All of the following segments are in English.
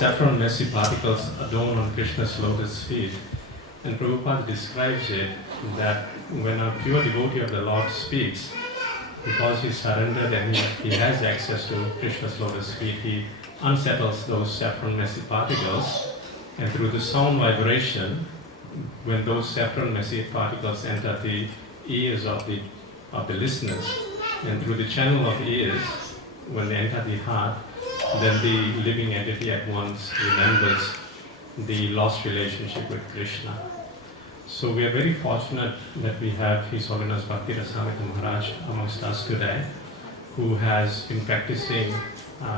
saffron messy particles adorn on Krishna's lotus feet. And Prabhupada describes it that when a pure devotee of the Lord speaks, because he surrendered and he has access to Krishna's lotus feet, he unsettles those saffron messy particles, and through the sound vibration, when those saffron messy particles enter the ears of the listeners, and through the channel of ears, when they enter the heart, then the living entity at once remembers the lost relationship with Krishna. So we are very fortunate that we have His Holiness Bhakti Rasamrita Maharaj amongst us today, who has been practicing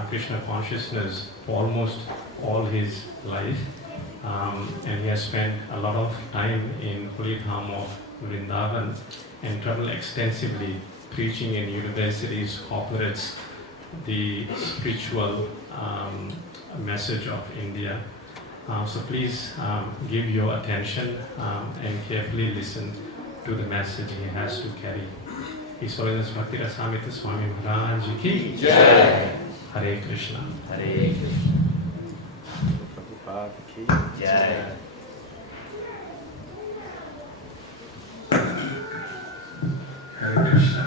Krishna consciousness for almost all his life, and he has spent a lot of time in Pulidham of Vrindavan and traveled extensively preaching in universities, corporates, the spiritual message of India. So please give your attention and carefully listen to the message he has to carry. His Holiness Bhakti Rasamrita Swami Maharaj Ki Jai. Hare Krishna. Hare Krishna. Prabhupada Ki Jai. Hare Krishna. Hare Krishna.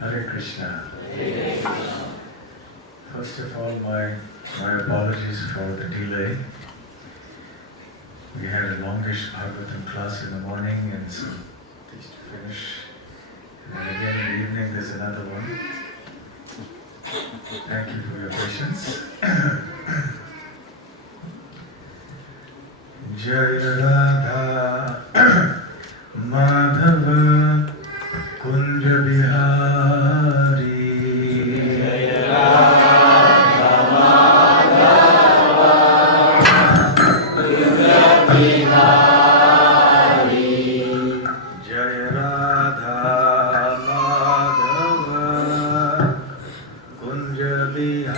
Hare Krishna. First of all, my apologies for the delay. We had a longish Bhagavatam class in the morning and some things to finish. And then again in the evening there's another one. Thank you for your patience. Jaya Radha Madhava Kunja Bihari. Jaya Radha Madhava Kunja Bihari. Jaya Radha Madhava Kunja Bihari.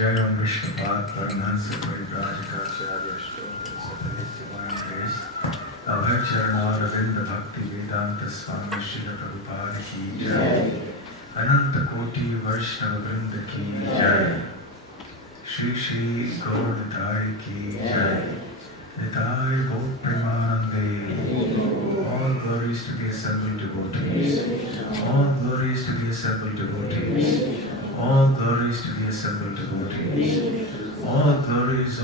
Jaya Bhakti Vedanta Swami Srila Prabhupada Ki Jai. Ananta Koti Vaishnava Vrinda Ki Jai. Shri Shri Gaur Nitai Ki Jai. Nitai Gaur Premanande. All glories to the assembled devotees. All glories to the assembled devotees. All glories to the assembled devotees. All glories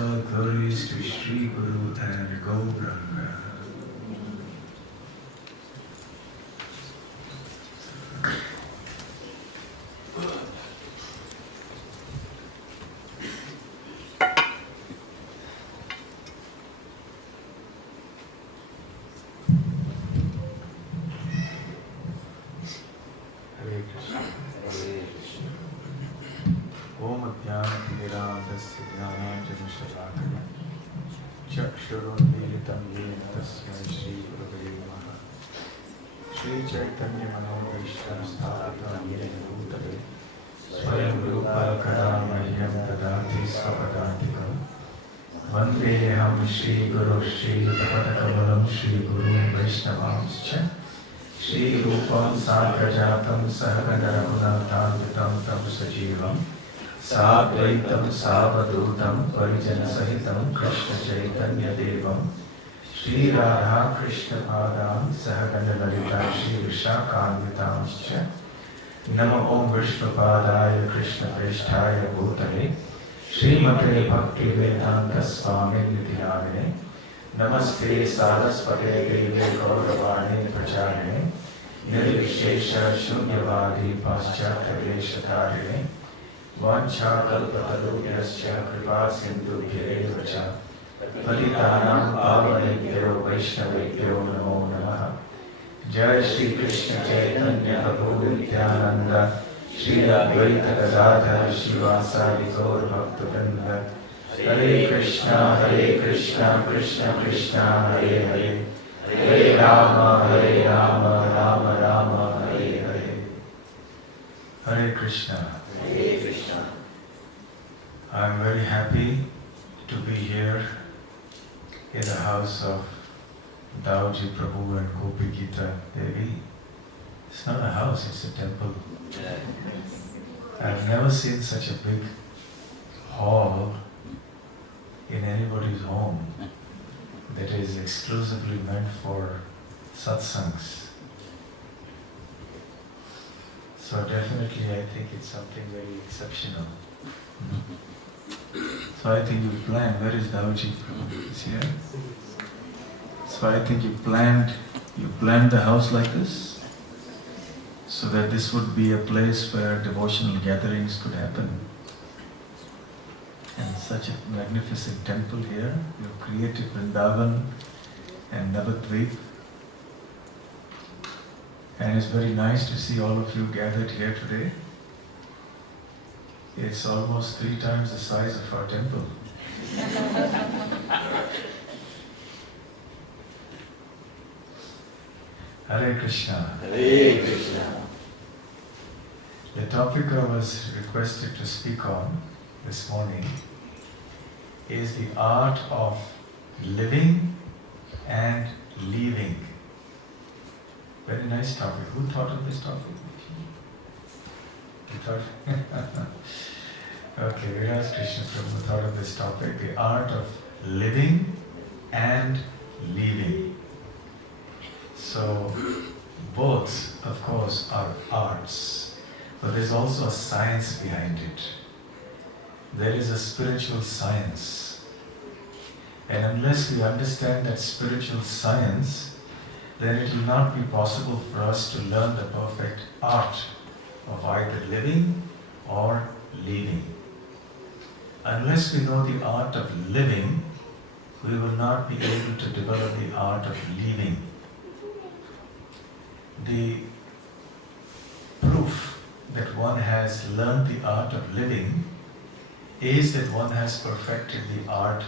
Shri Guru and Gauranga. Hare Krishna. Hare Krishna. Om Jnana-Timirandasya Jnana-Janushalakaya Chakshurunmilitam Yena Tasmai Shri Gurave Namaha. Shri Chaitanya Manovaishtam Sthapitam Yena Bhutale Swayam Rupa Kadamahyam Dadati Svapadantikam Vandeham Shri Guru Shri Tapatakavalam Shri Guru Vaishnavamscha Shri Rupam Sagrajatam Sahagana Raghunathanvitam Tam Sajivam Sadvaitam Savadutam Parijana Sahitam Krishna Chaitanya Devam Shri Radha Krishna Padam Sahagana Lalita Shri Vishakhanvitamscha Namo Om Vishnupadaya Krishna Preshthaya Bhutale Srimate Bhakti Vedanta Swami Nityanamine Namaste Saraswate Devi Gauravani Pracharine Nirvishesha Shunyavadi Paschatya Deshatarine Vancha Kalpatarubhyascha Kripa Sindhubhya eva cha Patitanam Pavanebhyo Vaishnavebhyo Namo Namaha. Jai Shri Krishna Chaitanya Prabhu Nityananda Shri Advaita Gadadhara Shivasari Gaur Bhaktivinoda Hare Krishna, Krishna Krishna, Hare Hare, Hare Rama, Rama Rama, Hare Hare. Hare Krishna. Hare Krishna. I am very happy to be here in the house of Dauji Prabhu and Gopi Gita Devi. It's not a house, it's a temple. I've never seen such a big hall in anybody's home that is exclusively meant for satsangs. So definitely I think it's something very exceptional. So I think you planned, where is Dauji? Is here? So I think you planned the house like this, so that this would be a place where devotional gatherings could happen. And such a magnificent temple here. You've created Vrindavan and Navadvip. And it's very nice to see all of you gathered here today. It's almost 3 times the size of our temple. Hare Krishna. Hare Krishna. The topic I was requested to speak on this morning is the art of living and leaving. Very nice topic. Who thought of this topic? You thought? Okay, Viras Krishna Prabhu thought of this topic, the art of living and leaving. So, both, of course, are arts, but there's also a science behind it. There is a spiritual science. And unless we understand that spiritual science, then it will not be possible for us to learn the perfect art of either living or leaving. Unless we know the art of living, we will not be able to develop the art of leaving. The proof that one has learned the art of living is that one has perfected the art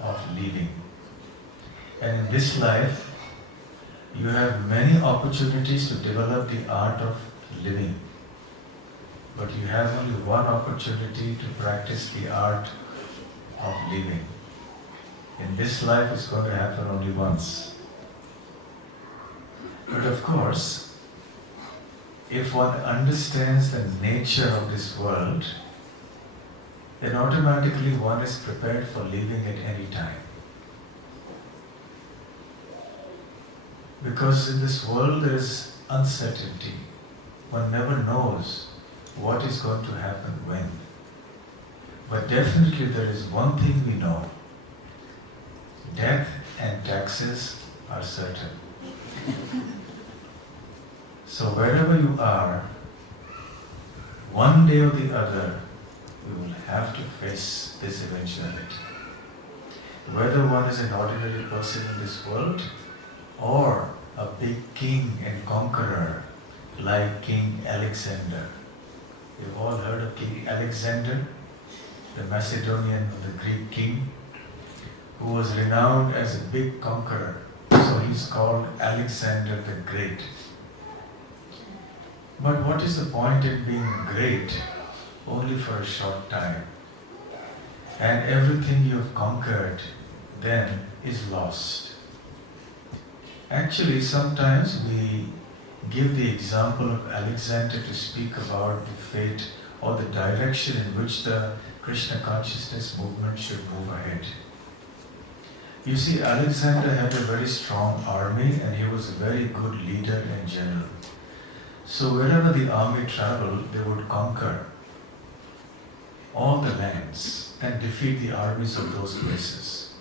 of leaving. And in this life, you have many opportunities to develop the art of living. But you have only one opportunity to practice the art of living. In this life, it's going to happen only once. But of course, if one understands the nature of this world, then automatically one is prepared for leaving at any time. Because in this world there is uncertainty. One never knows what is going to happen when. But definitely there is one thing we know, death and taxes are certain. So wherever you are, one day or the other, you will have to face this eventuality. Whether one is an ordinary person in this world or a big king and conqueror like King Alexander. You've all heard of King Alexander, the Macedonian or the Greek king, who was renowned as a big conqueror. So he's called Alexander the Great. But what is the point in being great only for a short time? And everything you've conquered then is lost. Actually, sometimes we give the example of Alexander to speak about the fate or the direction in which the Krishna consciousness movement should move ahead. You see, Alexander had a very strong army and he was a very good leader and general. So wherever the army traveled, they would conquer all the lands and defeat the armies of those places.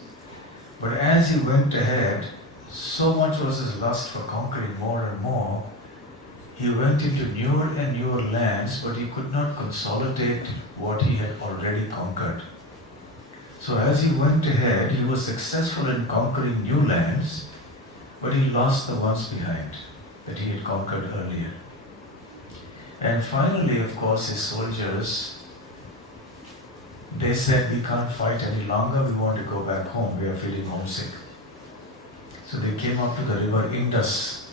But as he went ahead, so much was his lust for conquering more and more, he went into newer and newer lands, but he could not consolidate what he had already conquered. So as he went ahead, he was successful in conquering new lands, but he lost the ones behind that he had conquered earlier. And finally, of course, his soldiers, they said, we can't fight any longer, we want to go back home, we are feeling homesick. So they came up to the river Indus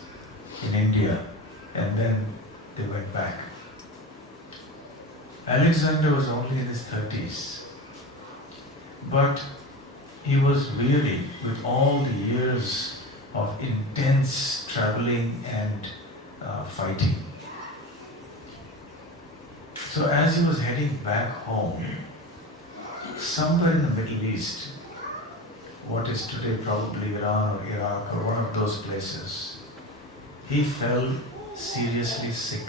in India, and then they went back. Alexander was only in his 30s, but he was weary with all the years of intense traveling and fighting. So as he was heading back home, somewhere in the Middle East, what is today probably Iran or Iraq or one of those places, he fell seriously sick.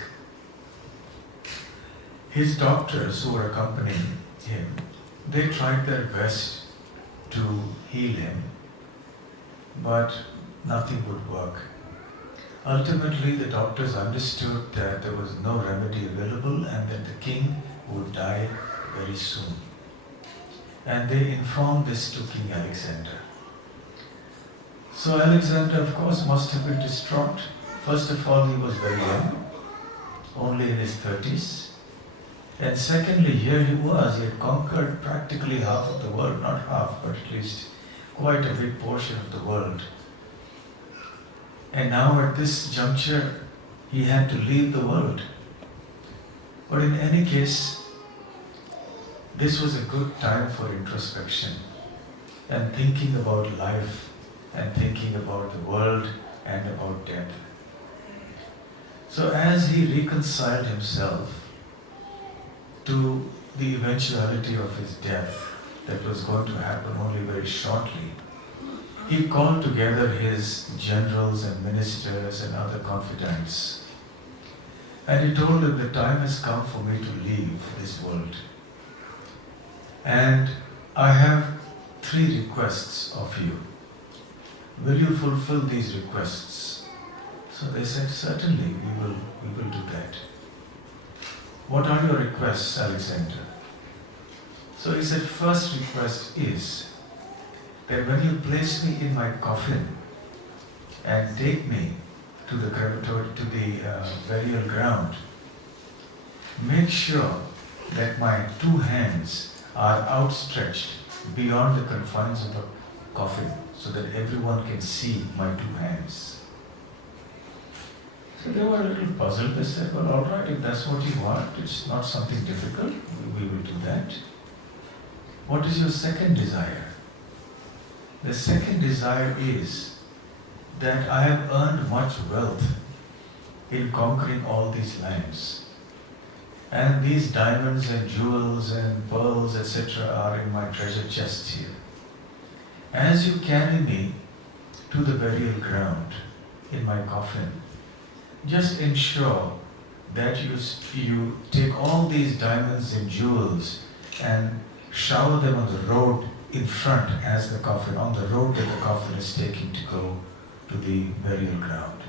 His doctors who were accompanying him, they tried their best to heal him, but nothing would work. Ultimately, the doctors understood that there was no remedy available and that the king would die very soon. And they informed this to King Alexander. So Alexander, of course, must have been distraught. First of all, he was very young, only in his 30s. And secondly, here he was, he had conquered practically half of the world, not half, but at least quite a big portion of the world. And now at this juncture, he had to leave the world. But in any case, this was a good time for introspection and thinking about life and thinking about the world and about death. So as he reconciled himself to the eventuality of his death that was going to happen only very shortly, he called together his generals and ministers and other confidants. And he told them, the time has come for me to leave this world. And I have 3 requests of you. Will you fulfill these requests? So they said, certainly, we will do that. What are your requests, Alexander? So he said, first request is that when you place me in my coffin and take me to the crematory, to the burial ground, make sure that my 2 hands are outstretched beyond the confines of the coffin so that everyone can see my 2 hands. So they were a little puzzled. They said, well, all right, if that's what you want, it's not something difficult, we will do that. What is your second desire? The second desire is that I have earned much wealth in conquering all these lands. And these diamonds and jewels and pearls, etc. are in my treasure chest here. As you carry me to the burial ground in my coffin, just ensure that you take all these diamonds and jewels and shower them on the road in front as the coffin, on the road that the coffin is taking to go to the burial ground.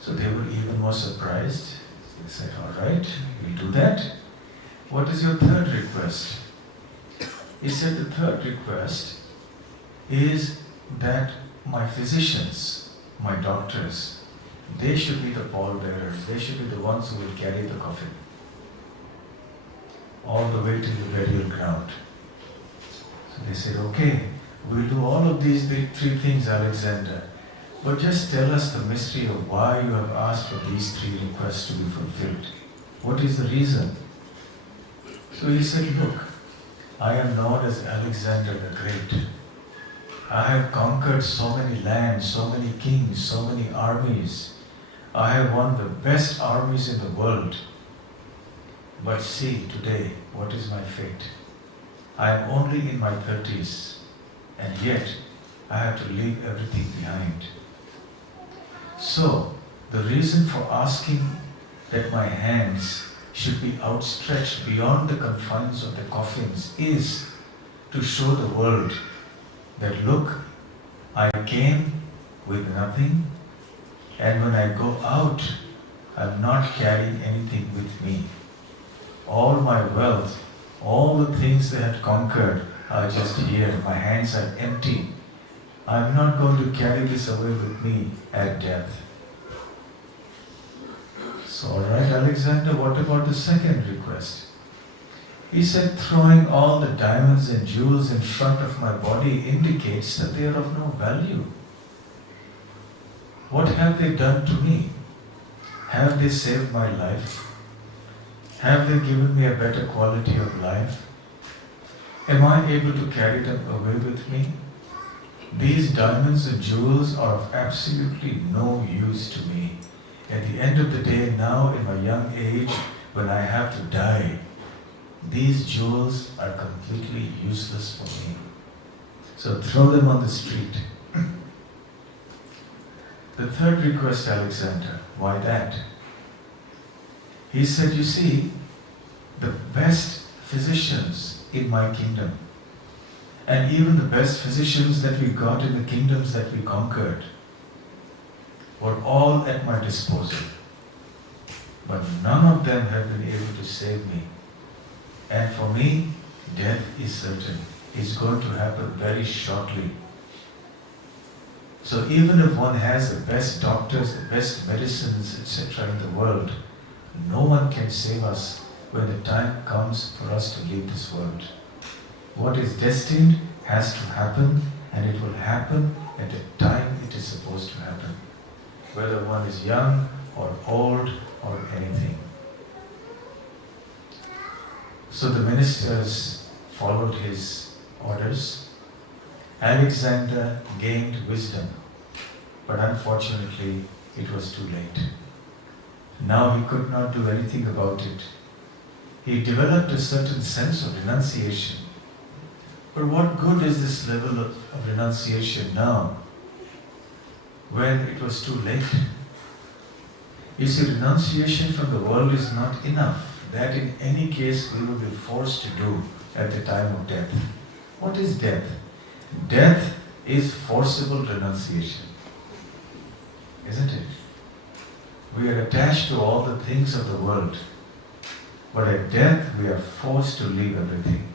So they were even more surprised. They said, all right, we'll do that. What is your third request? He said, the third request is that my physicians, my doctors, they should be the pallbearers. They should be the ones who will carry the coffin all the way to the burial ground. So they said, okay, we'll do all of these three things, Alexander. But just tell us the mystery of why you have asked for these three requests to be fulfilled. What is the reason? So he said, look, I am known as Alexander the Great. I have conquered so many lands, so many kings, so many armies. I have won the best armies in the world. But see, today, what is my fate? I am only in my 30s, and yet I have to leave everything behind. So, the reason for asking that my hands should be outstretched beyond the confines of the coffins is to show the world that, look, I came with nothing, and when I go out, I'm not carrying anything with me. All my wealth, all the things that I had conquered are just here. My hands are empty. I'm not going to carry this away with me at death. So, all right, Alexander, what about the second request? He said, throwing all the diamonds and jewels in front of my body indicates that they are of no value. What have they done to me? Have they saved my life? Have they given me a better quality of life? Am I able to carry them away with me? These diamonds and jewels are of absolutely no use to me. At the end of the day, now in my young age, when I have to die, these jewels are completely useless for me. So throw them on the street. The third request, Alexander, why that? He said, you see, the best physicians in my kingdom, and even the best physicians that we got in the kingdoms that we conquered, were all at my disposal. But none of them have been able to save me. And for me, death is certain. It's going to happen very shortly. So even if one has the best doctors, the best medicines, etc. in the world, no one can save us when the time comes for us to leave this world. What is destined has to happen, and it will happen at the time it is supposed to happen, whether one is young or old or anything. So the ministers followed his orders. Alexander gained wisdom, but unfortunately it was too late. Now he could not do anything about it. He developed a certain sense of renunciation. But what good is this level of renunciation now, when it was too late? You see, renunciation from the world is not enough. That in any case we will be forced to do at the time of death. What is death? Death is forcible renunciation, isn't it? We are attached to all the things of the world, but at death we are forced to leave everything.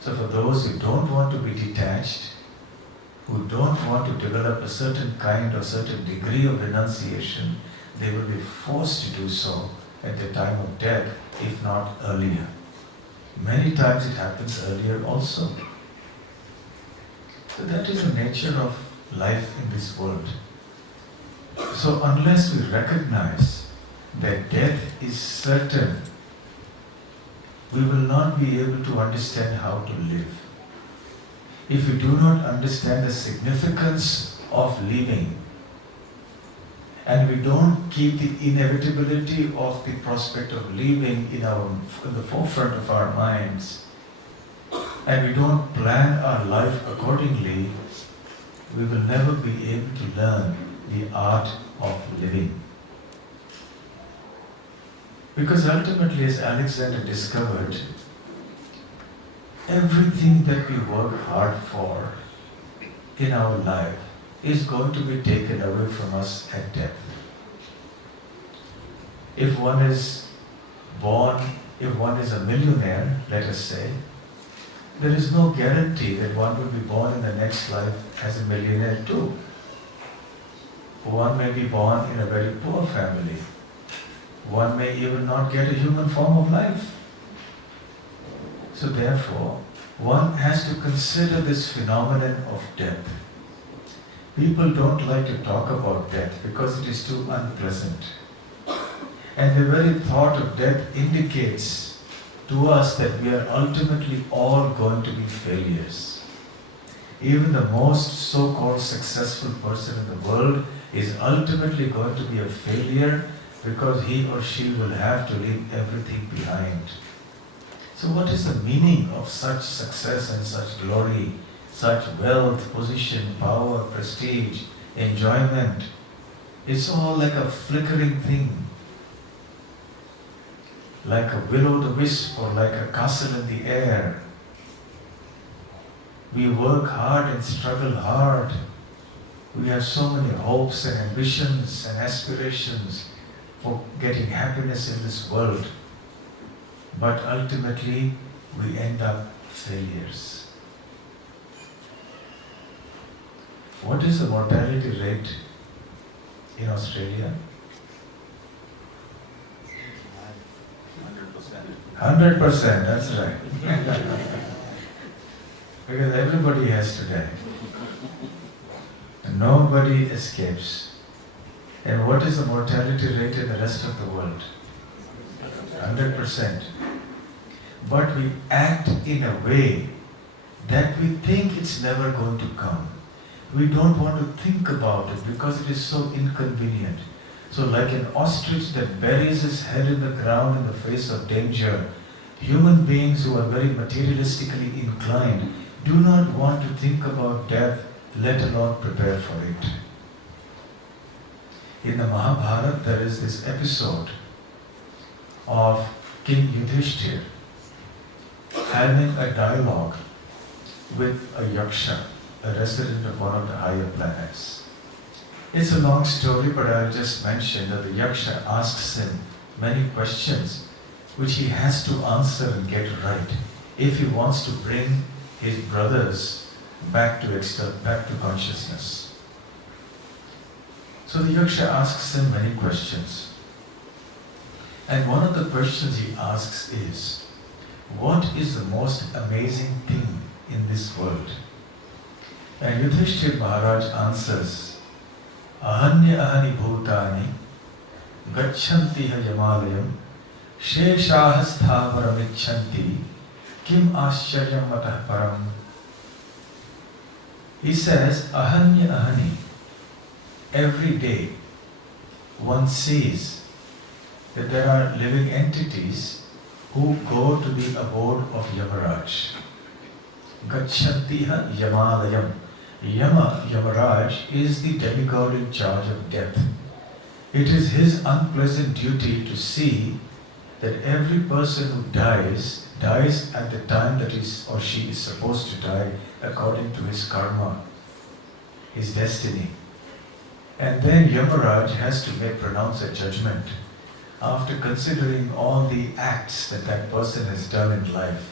So for those who don't want to be detached, who don't want to develop a certain kind or certain degree of renunciation, they will be forced to do so at the time of death, if not earlier. Many times it happens earlier also. So that is the nature of life in this world. So unless we recognize that death is certain, we will not be able to understand how to live. If we do not understand the significance of living, and we don't keep the inevitability of the prospect of leaving in the forefront of our minds, and we don't plan our life accordingly, we will never be able to learn the art of living. Because ultimately, as Alexander discovered, everything that we work hard for in our life is going to be taken away from us at death. If one is a millionaire, let us say, there is no guarantee that one will be born in the next life as a millionaire too. One may be born in a very poor family. One may even not get a human form of life. So therefore, one has to consider this phenomenon of death. People don't like to talk about death because it is too unpleasant. And the very thought of death indicates to us that we are ultimately all going to be failures. Even the most so-called successful person in the world is ultimately going to be a failure because he or she will have to leave everything behind. So what is the meaning of such success and such glory, such wealth, position, power, prestige, enjoyment? It's all like a flickering thing, like a will-o'-the-wisp or like a castle in the air. We work hard and struggle hard. We have so many hopes and ambitions and aspirations for getting happiness in this world. But ultimately, we end up failures. What is the mortality rate in Australia? 100%, that's right. Because everybody has to die. Nobody escapes. And what is the mortality rate in the rest of the world? 100%. But we act in a way that we think it's never going to come. We don't want to think about it because it is so inconvenient. So like an ostrich that buries his head in the ground in the face of danger, human beings who are very materialistically inclined do not want to think about death, let alone prepare for it. In the Mahabharata, there is this episode of King Yudhishthir having a dialogue with a yaksha, a resident of one of the higher planets. It's a long story, but I'll just mention that the yaksha asks him many questions which he has to answer and get right if he wants to bring his brothers back to consciousness. So the yaksha asks him many questions. And one of the questions he asks is, what is the most amazing thing in this world? And Yudhishthir Maharaj answers, Ahanya ahani bhutani gachanti ha yamalayam sheshah sthavaramicchanti kim ascharyam matah param. He says, Ahanya ahani. Every day one sees that there are living entities who go to the abode of Yamaraj. Gachantiha Yamalayam. Yamaraj is the demigod in charge of death. It is his unpleasant duty to see that every person who dies at the time that he or she is supposed to die according to his karma, his destiny. And then Yamaraj has to pronounce a judgment after considering all the acts that person has done in life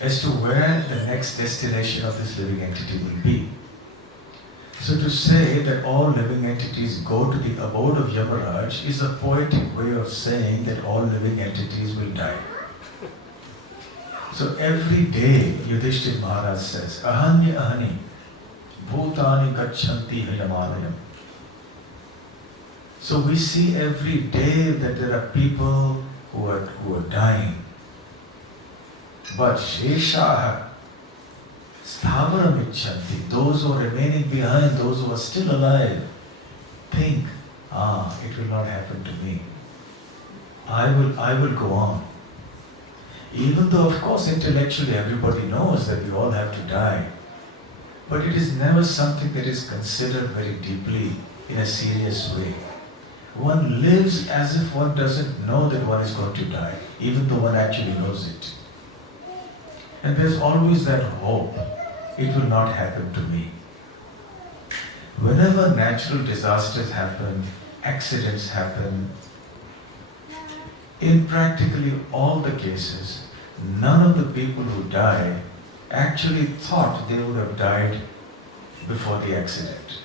as to where the next destination of this living entity will be. So to say that all living entities go to the abode of Yamaraj is a poetic way of saying that all living entities will die. So every day Yudhishthir Maharaj says, Ahanya ahani bhutani gachanti hayamalayam. So we see every day that there are people who are dying. But sheshaha sthavaramicchanti, those who are remaining behind, those who are still alive, think, it will not happen to me. I will go on. Even though, of course, intellectually everybody knows that we all have to die. But it is never something that is considered very deeply in a serious way. One lives as if one doesn't know that one is going to die, even though one actually knows it. And there's always that hope, it will not happen to me. Whenever natural disasters happen, accidents happen, in practically all the cases, none of the people who die actually thought they would have died before the accident.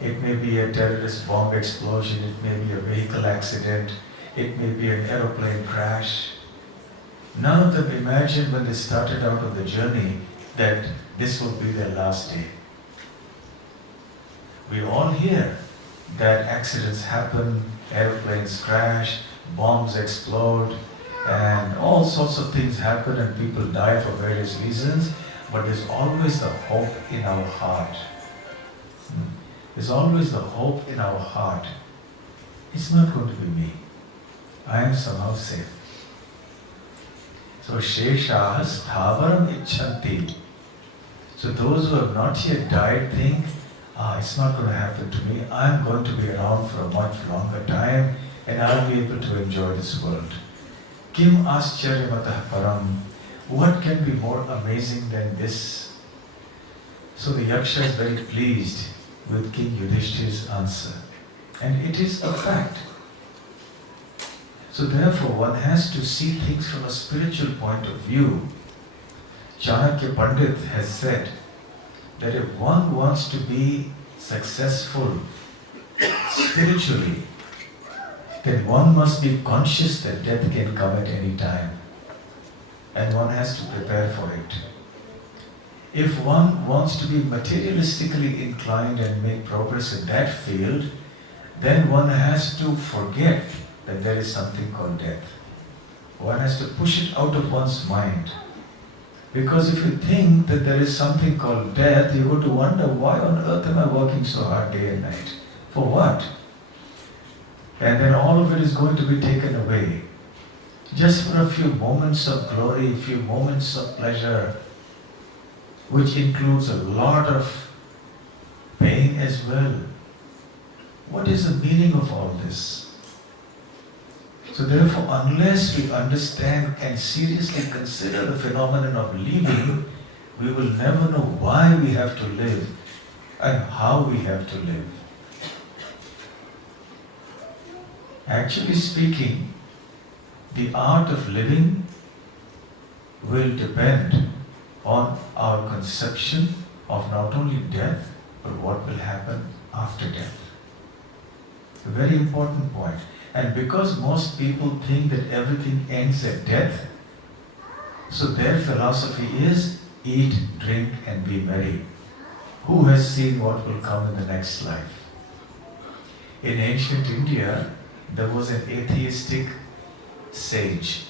It may be a terrorist bomb explosion, it may be a vehicle accident, it may be an aeroplane crash. None of them imagined when they started out on the journey that this would be their last day. We all hear that accidents happen, airplanes crash, bombs explode, and all sorts of things happen and people die for various reasons, but there's always the hope in our heart. There's always the hope in our heart. It's not going to be me. I am somehow safe. So Sheshahas Thavaram Icchanti. So those who have not yet died think, it's not going to happen to me. I'm going to be around for a much longer time and I'll be able to enjoy this world. Kim Ascharyamatah Param. What can be more amazing than this? So the Yaksha is very pleased with King Yudhishthir's answer. And it is a fact. So therefore one has to see things from a spiritual point of view. Chanakya Pandit has said that if one wants to be successful spiritually, then one must be conscious that death can come at any time. And one has to prepare for it. If one wants to be materialistically inclined and make progress in that field, then one has to forget that there is something called death. One has to push it out of one's mind. Because if you think that there is something called death, you're going to wonder, why on earth am I working so hard day and night? For what? And then all of it is going to be taken away. Just for a few moments of glory, a few moments of pleasure, which includes a lot of pain as well. What is the meaning of all this? So therefore, unless we understand and seriously consider the phenomenon of living, we will never know why we have to live and how we have to live. Actually speaking, the art of living will depend on our conception of not only death, but what will happen after death. A very important point. And because most people think that everything ends at death, so their philosophy is eat, drink and be merry. Who has seen what will come in the next life? In ancient India, there was an atheistic sage.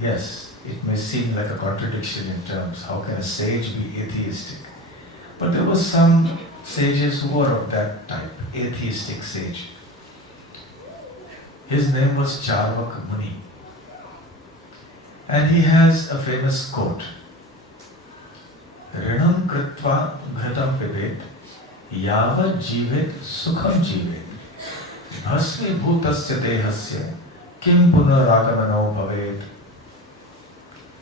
Yes, it may seem like a contradiction in terms. How can a sage be atheistic? But there were some sages who were of that type, atheistic sage. His name was Charvaka Muni. And he has a famous quote. Rinam kritva ghritam pibet yava jivet sukham jivet bhasmi bhutasya dehasya kim punaragamano bhavet.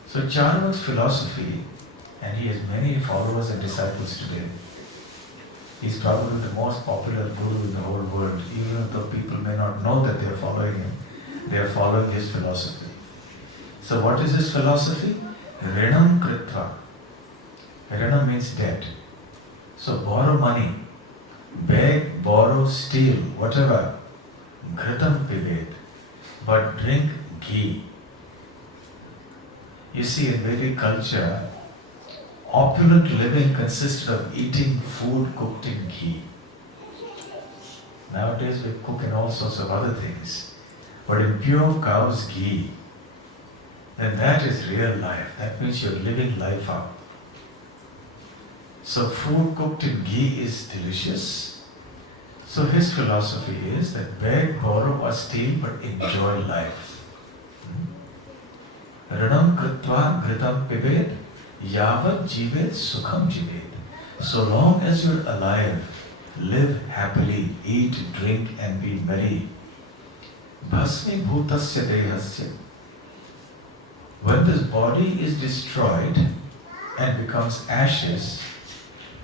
So Charvaka's philosophy, and he has many followers and disciples today. He's probably the most popular guru in the whole world, even though people may not know that they are following him. They are following his philosophy. So what is his philosophy? Rinam kritva. Rinam means debt. So borrow money, beg, borrow, steal, whatever. Ghritam pibet. But drink ghee. You see, in Vedic culture, opulent living consisted of eating food cooked in ghee. Nowadays we cook in all sorts of other things. But in pure cow's ghee, then that is real life. That means you're living life out. So food cooked in ghee is delicious. So his philosophy is that beg, borrow or steal, but enjoy life. Ranam kritva ghritam pibet yavat jivet sukham jivet. So long as you're alive, live happily, eat, drink and be merry. Bhasmi bhutasya dehasya. when this body is destroyed and becomes ashes,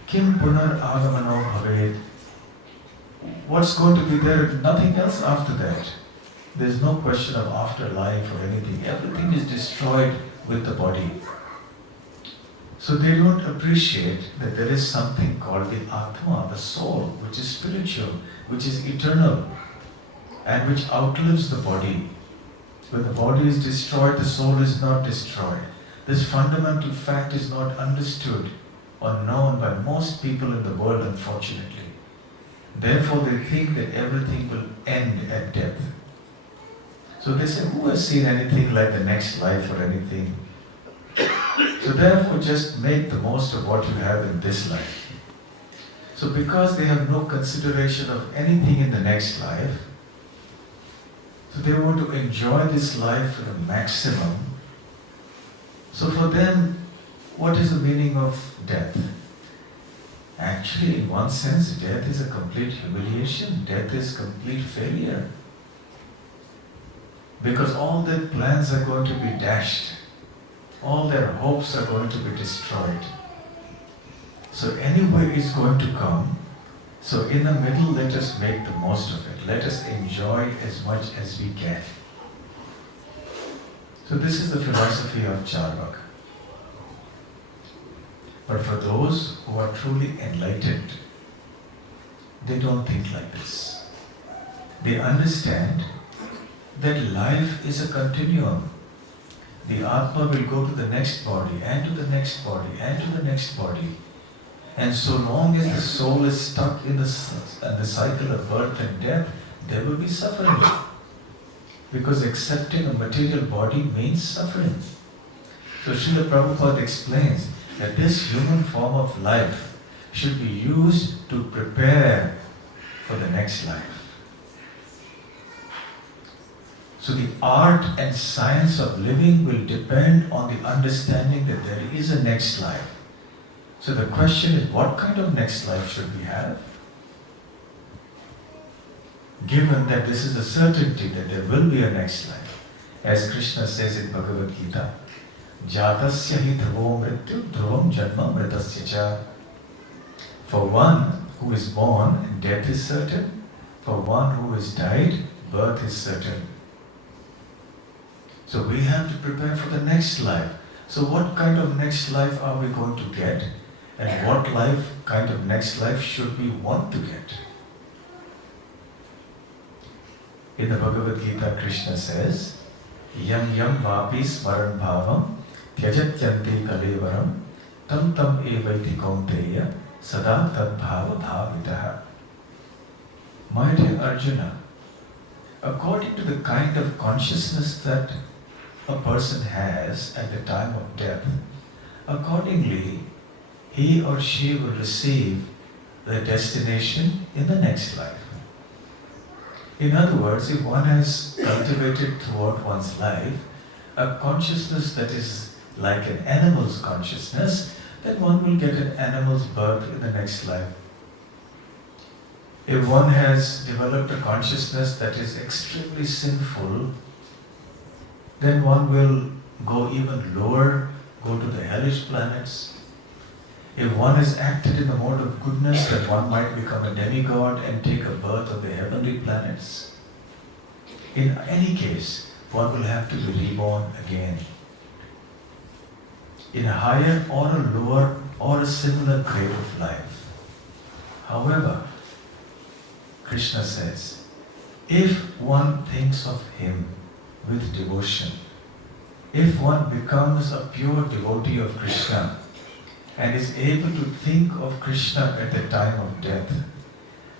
kim punar agamano bhaved. What's going to be there? Nothing else after that. There's no question of afterlife or anything. Everything is destroyed with the body. So they don't appreciate that there is something called the Atma, the soul, which is spiritual, which is eternal, and which outlives the body. When the body is destroyed, the soul is not destroyed. This fundamental fact is not understood or known by most people in the world, unfortunately. Therefore, they think that everything will end at death. So they say, who has seen anything like the next life or anything? So therefore, just make the most of what you have in this life. So because they have no consideration of anything in the next life, so they want to enjoy this life to the maximum. So for them, what is the meaning of death? Actually, in one sense, death is a complete humiliation. Death is complete failure. Because all their plans are going to be dashed. All their hopes are going to be destroyed. So anyway it's going to come. So in the middle, let us make the most of it. Let us enjoy as much as we can. So this is the philosophy of Charvak. But for those who are truly enlightened, they don't think like this. They understand that life is a continuum. The Atma will go to the next body, and to the next body, and to the next body. And so long as the soul is stuck in the cycle of birth and death, there will be suffering. Because accepting a material body means suffering. So Srila Prabhupada explains that this human form of life should be used to prepare for the next life. So the art and science of living will depend on the understanding that there is a next life. So the question is, what kind of next life should we have? Given that this is a certainty that there will be a next life. As Krishna says in Bhagavad Gita, Jatasya hi dhruvo mrityu dhruvam janma mritasya cha. For one who is born, death is certain. For one who is died, birth is certain. So we have to prepare for the next life. So what kind of next life are we going to get? And what kind of next life should we want to get? In the Bhagavad Gita, Krishna says, Yam yam vapi smaran bhavam tyajatyanti kalevaram tam tam evaiti kaunteya sada tad bhava bhavitaha. My dear Arjuna, according to the kind of consciousness that a person has at the time of death, accordingly, he or she will receive the destination in the next life. In other words, if one has cultivated throughout one's life a consciousness that is like an animal's consciousness, then one will get an animal's birth in the next life. If one has developed a consciousness that is extremely sinful, then one will go even lower, go to the hellish planets. If one has acted in the mode of goodness, then one might become a demigod and take a birth on the heavenly planets. In any case, one will have to be reborn again. In a higher or a lower or a similar grade of life. However, Krishna says, if one thinks of him with devotion, if one becomes a pure devotee of Krishna and is able to think of Krishna at the time of death,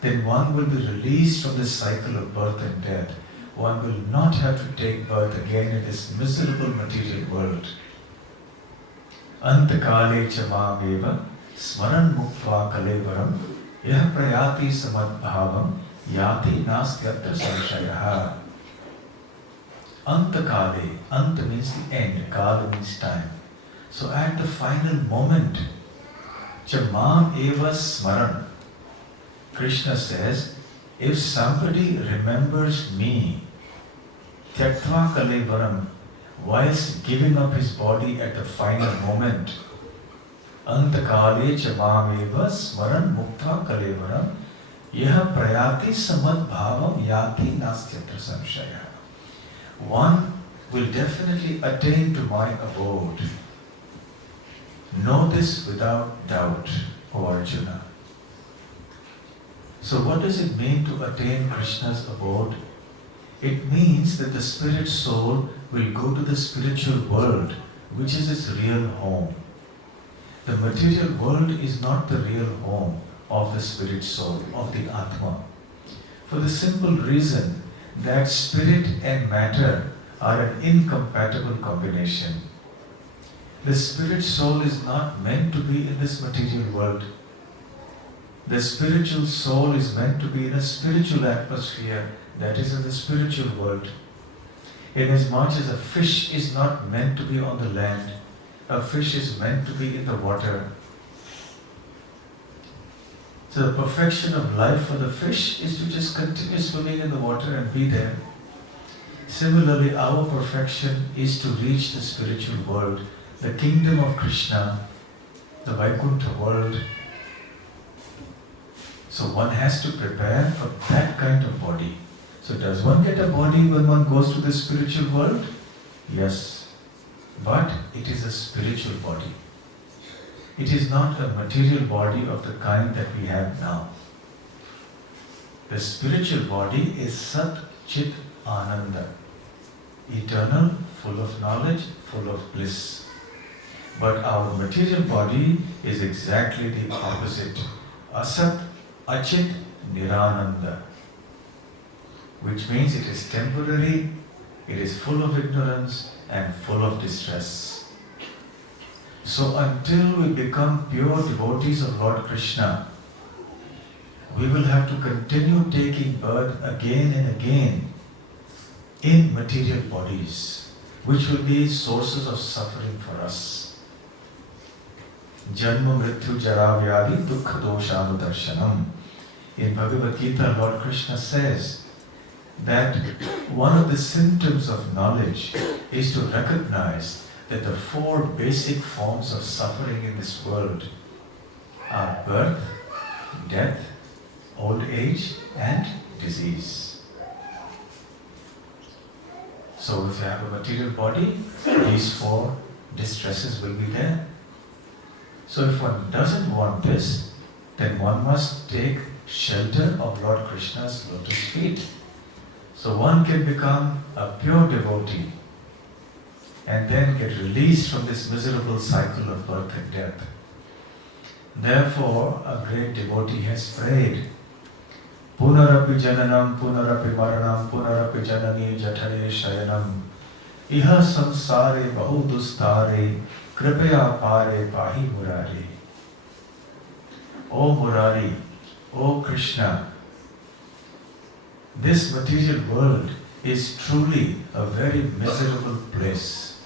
then one will be released from this cycle of birth and death. One will not have to take birth again in this miserable material world. Antakale cha mameva smaran muktva kalevaram yah prayati samadbhavam yati nastyatra samshayaha. Antakale, anta means the end, kala means time. So at the final moment, Chamam eva smaran, Krishna says, if somebody remembers me, Tyaktva kalevaram, whilst giving up his body at the final moment. Antakale cha mameva smaran mukta kalevaram yaha prayati samad bhavam yati nastyatra samshaya. One will definitely attain to my abode. Know this without doubt, O Arjuna. So what does it mean to attain Krishna's abode? It means that the spirit soul will go to the spiritual world, which is its real home. The material world is not the real home of the spirit soul, of the Atma. For the simple reason that spirit and matter are an incompatible combination. The spirit soul is not meant to be in this material world. The spiritual soul is meant to be in a spiritual atmosphere, that is in the spiritual world. Inasmuch as a fish is not meant to be on the land, a fish is meant to be in the water. So the perfection of life for the fish is to just continue swimming in the water and be there. Similarly, our perfection is to reach the spiritual world, the kingdom of Krishna, the Vaikuntha world. So one has to prepare for that kind of body. So does one get a body when one goes to the spiritual world? Yes. But it is a spiritual body. It is not a material body of the kind that we have now. The spiritual body is Sat Chit Ananda, eternal, full of knowledge, full of bliss. But our material body is exactly the opposite. Asat Achit Nirananda, which means it is temporary, it is full of ignorance and full of distress. So until we become pure devotees of Lord Krishna, we will have to continue taking birth again and again in material bodies, which will be sources of suffering for us. Janma mrityu jara vyadi dukkha doshanudarshanam. In Bhagavad Gita, Lord Krishna says that one of the symptoms of knowledge is to recognize that the four basic forms of suffering in this world are birth, death, old age and disease. So if you have a material body, these four distresses will be there. So if one doesn't want this, then one must take shelter of Lord Krishna's lotus feet. So one can become a pure devotee and then get released from this miserable cycle of birth and death. Therefore, a great devotee has prayed, Punarapi jananam, punarapi maranam, punarapi janani jatare shayanam, iha samsare bahudustare, kripaya pare pahi murari. O Murari, O Krishna, this material world is truly a very miserable place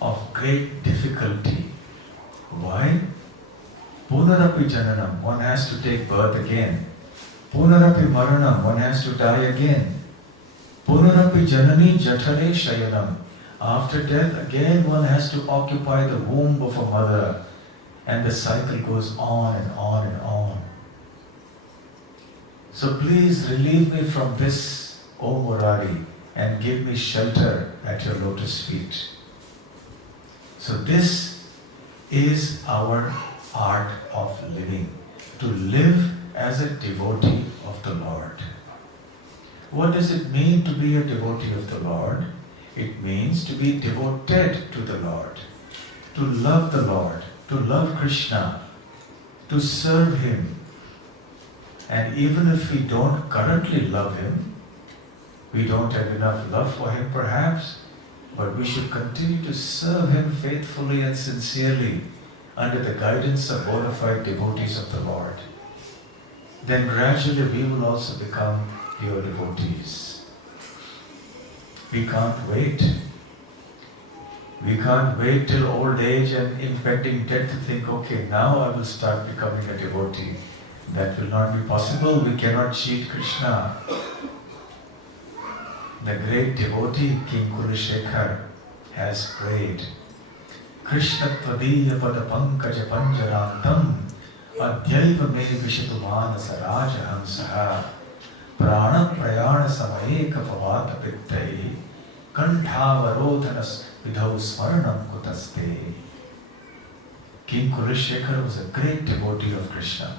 of great difficulty. Why? Punarapi jananam, one has to take birth again. Punarapi maranam, one has to die again. Punarapi janani jatare shayanam, after death again one has to occupy the womb of a mother, and the cycle goes on and on and on. So please relieve me from this, O Murari, and give me shelter at your lotus feet. So this is our art of living, to live as a devotee of the Lord. What does it mean to be a devotee of the Lord? It means to be devoted to the Lord, to love the Lord, to love Krishna, to serve Him. And even if we don't currently love Him, we don't have enough love for Him perhaps, but we should continue to serve Him faithfully and sincerely under the guidance of bona fide devotees of the Lord. Then gradually we will also become pure devotees. We can't wait. We can't wait till old age and impending death to think, okay, now I will start becoming a devotee. That will not be possible. We cannot cheat Krishna. The great devotee, King Kulashekar, has prayed. Krishna tvadiya pada pankaja panjarantam adhyaiva me vishatu manasa rajahamsaha prana prayana samayeka pavata pittai kantavarodhanas vidhau smaranam kutaste. King Kulashekara was a great devotee of Krishna.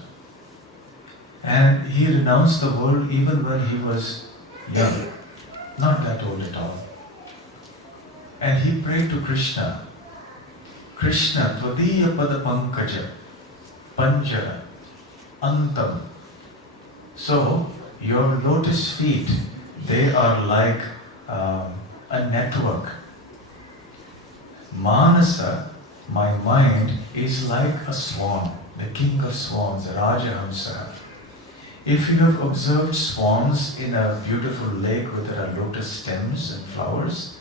And he renounced the world even when he was young, not that old at all. And he prayed to Krishna, Krishna, Tvadiya Pada Pankaja, Panjara, Antam. So, your lotus feet, they are like a network. Manasa, my mind, is like a swan, the king of swans, Rajahamsa. If you have observed swans in a beautiful lake where there are lotus stems and flowers,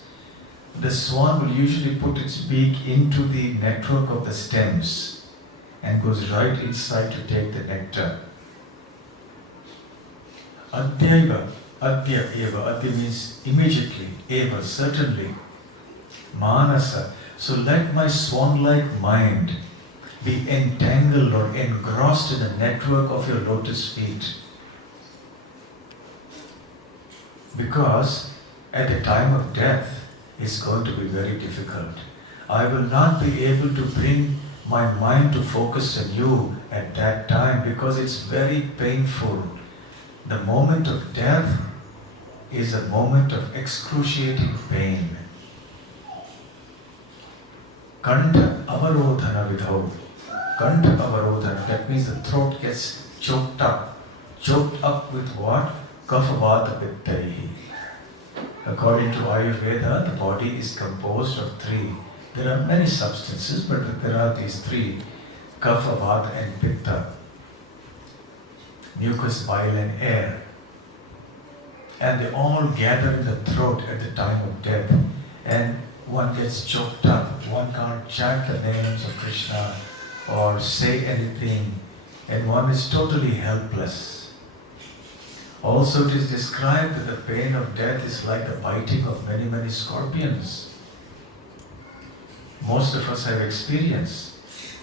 the swan will usually put its beak into the network of the stems and goes right inside to take the nectar. Adyaiva, adya eva, adya means immediately, eva, certainly. Manasa, so let my swan-like mind be entangled or engrossed in the network of your lotus feet. Because at the time of death, it's going to be very difficult. I will not be able to bring my mind to focus on you at that time because it's very painful. The moment of death is a moment of excruciating pain. Kantha avarodhana vidhau. Kantha avarodhana, that means the throat gets choked up. Choked up with what? Kaphavata pittaihi. According to Ayurveda, the body is composed of three. There are many substances, but there are these three, kapha, vata and pitta. Mucus, bile and air. And they all gather in the throat at the time of death. And one gets choked up. One can't chant the names of Krishna or say anything. And one is totally helpless. Also, it is described that the pain of death is like the biting of many, many scorpions. Most of us have experienced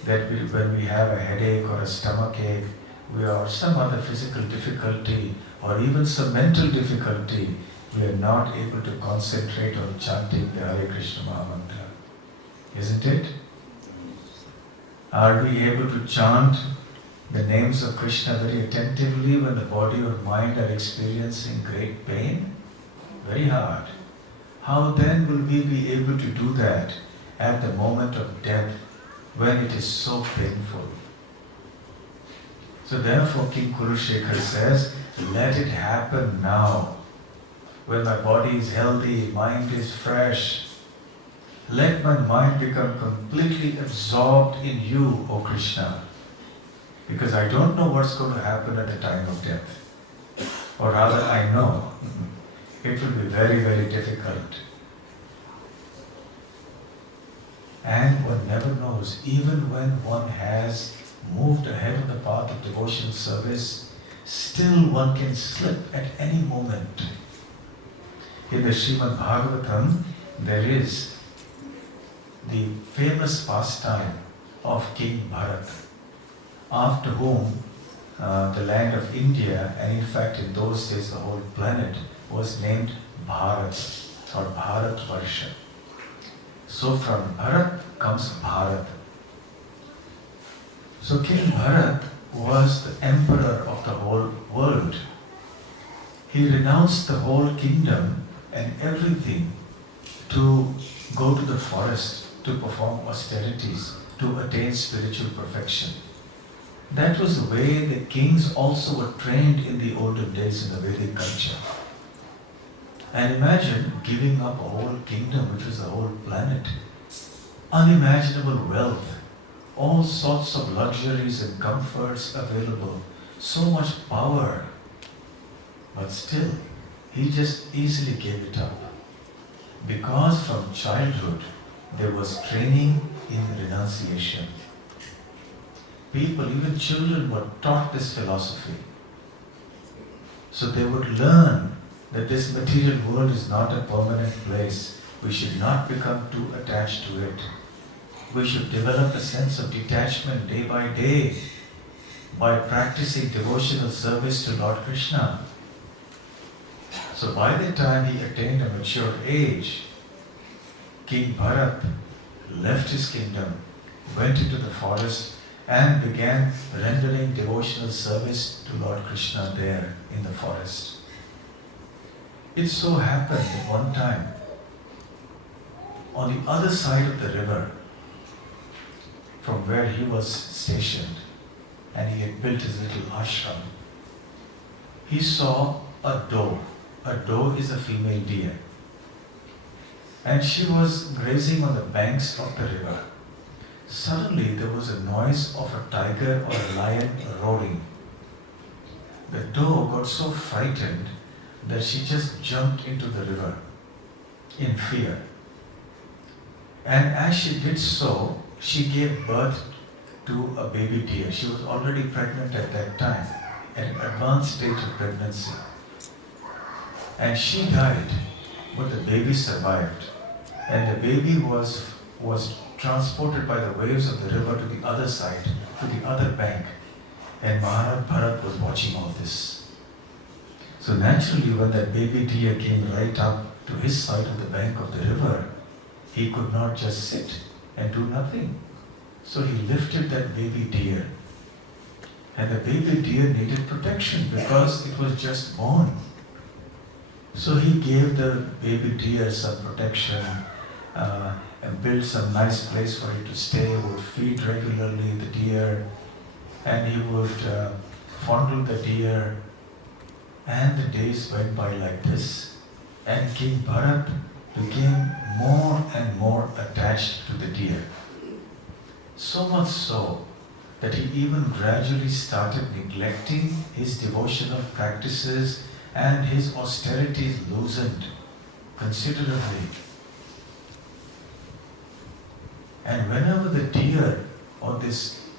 that when we have a headache or a stomach ache, or some other physical difficulty, or even some mental difficulty, we are not able to concentrate on chanting the Hare Krishna Mahamantra. Isn't it? Are we able to chant the names of Krishna very attentively when the body or mind are experiencing great pain? Very hard. How then will we be able to do that at the moment of death when it is so painful? So therefore King Kurushekar says, let it happen now. When my body is healthy, mind is fresh, let my mind become completely absorbed in you, O Krishna. Because I don't know what's going to happen at the time of death. Or rather, I know it will be very, very difficult. And one never knows, even when one has moved ahead on the path of devotional service, still one can slip at any moment. In the Srimad Bhagavatam, there is the famous pastime of King Bharat, after whom the land of India, and in fact in those days the whole planet, was named Bharat or Bharatvarsha. So from Bharat comes Bharat. So King Bharat was the emperor of the whole world. He renounced the whole kingdom and everything to go to the forest to perform austerities, to attain spiritual perfection. That was the way the kings also were trained in the olden days in the Vedic culture. And imagine giving up a whole kingdom, which was the whole planet, unimaginable wealth, all sorts of luxuries and comforts available, so much power. But still, he just easily gave it up. Because from childhood, there was training in renunciation. People, even children, were taught this philosophy. So they would learn that this material world is not a permanent place. we should not become too attached to it. We should develop a sense of detachment day by day by practicing devotional service to Lord Krishna. So by the time he attained a mature age, King Bharat left his kingdom, went into the forest and began rendering devotional service to Lord Krishna there in the forest. It so happened that one time, on the other side of the river, from where he was stationed, and he had built his little ashram, he saw a doe. A doe is a female deer. And she was grazing on the banks of the river. Suddenly there was a noise of a tiger or a lion roaring. The doe got so frightened that she just jumped into the river in fear. And as she did so, she gave birth to a baby deer. She was already pregnant at that time, at an advanced stage of pregnancy. And she died, but the baby survived. And the baby was transported by the waves of the river to the other side, to the other bank. And Maharaj Bharat was watching all this. So naturally, when that baby deer came right up to his side of the bank of the river, he could not just sit and do nothing. So he lifted that baby deer. And the baby deer needed protection because it was just born. So he gave the baby deer some protection and built some nice place for it to stay, would feed regularly the deer, and he would fondle the deer. And the days went by like this, and King Bharat became more and more attached to the deer. So much so that he even gradually started neglecting his devotional practices, and his austerities loosened considerably. And whenever the deer or this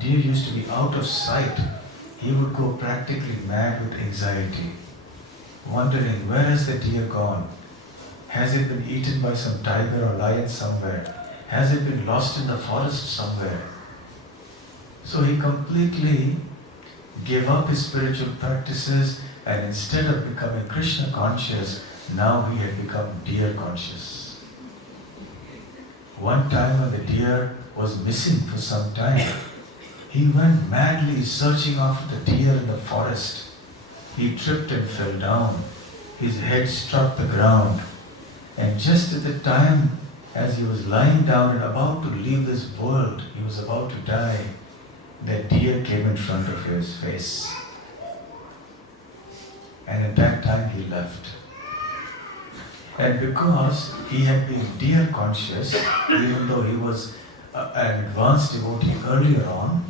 deer used to be out of sight, he would go practically mad with anxiety, wondering, where has the deer gone? Has it been eaten by some tiger or lion somewhere? Has it been lost in the forest somewhere? So he completely gave up his spiritual practices, and instead of becoming Krishna conscious, now he had become deer conscious. One time when the deer was missing for some time, he went madly searching after the deer in the forest. He tripped and fell down. His head struck the ground. And just at the time, as he was lying down and about to leave this world, he was about to die, that deer came in front of his face. And at that time he left. And because he had been deer conscious, even though he was an advanced devotee earlier on,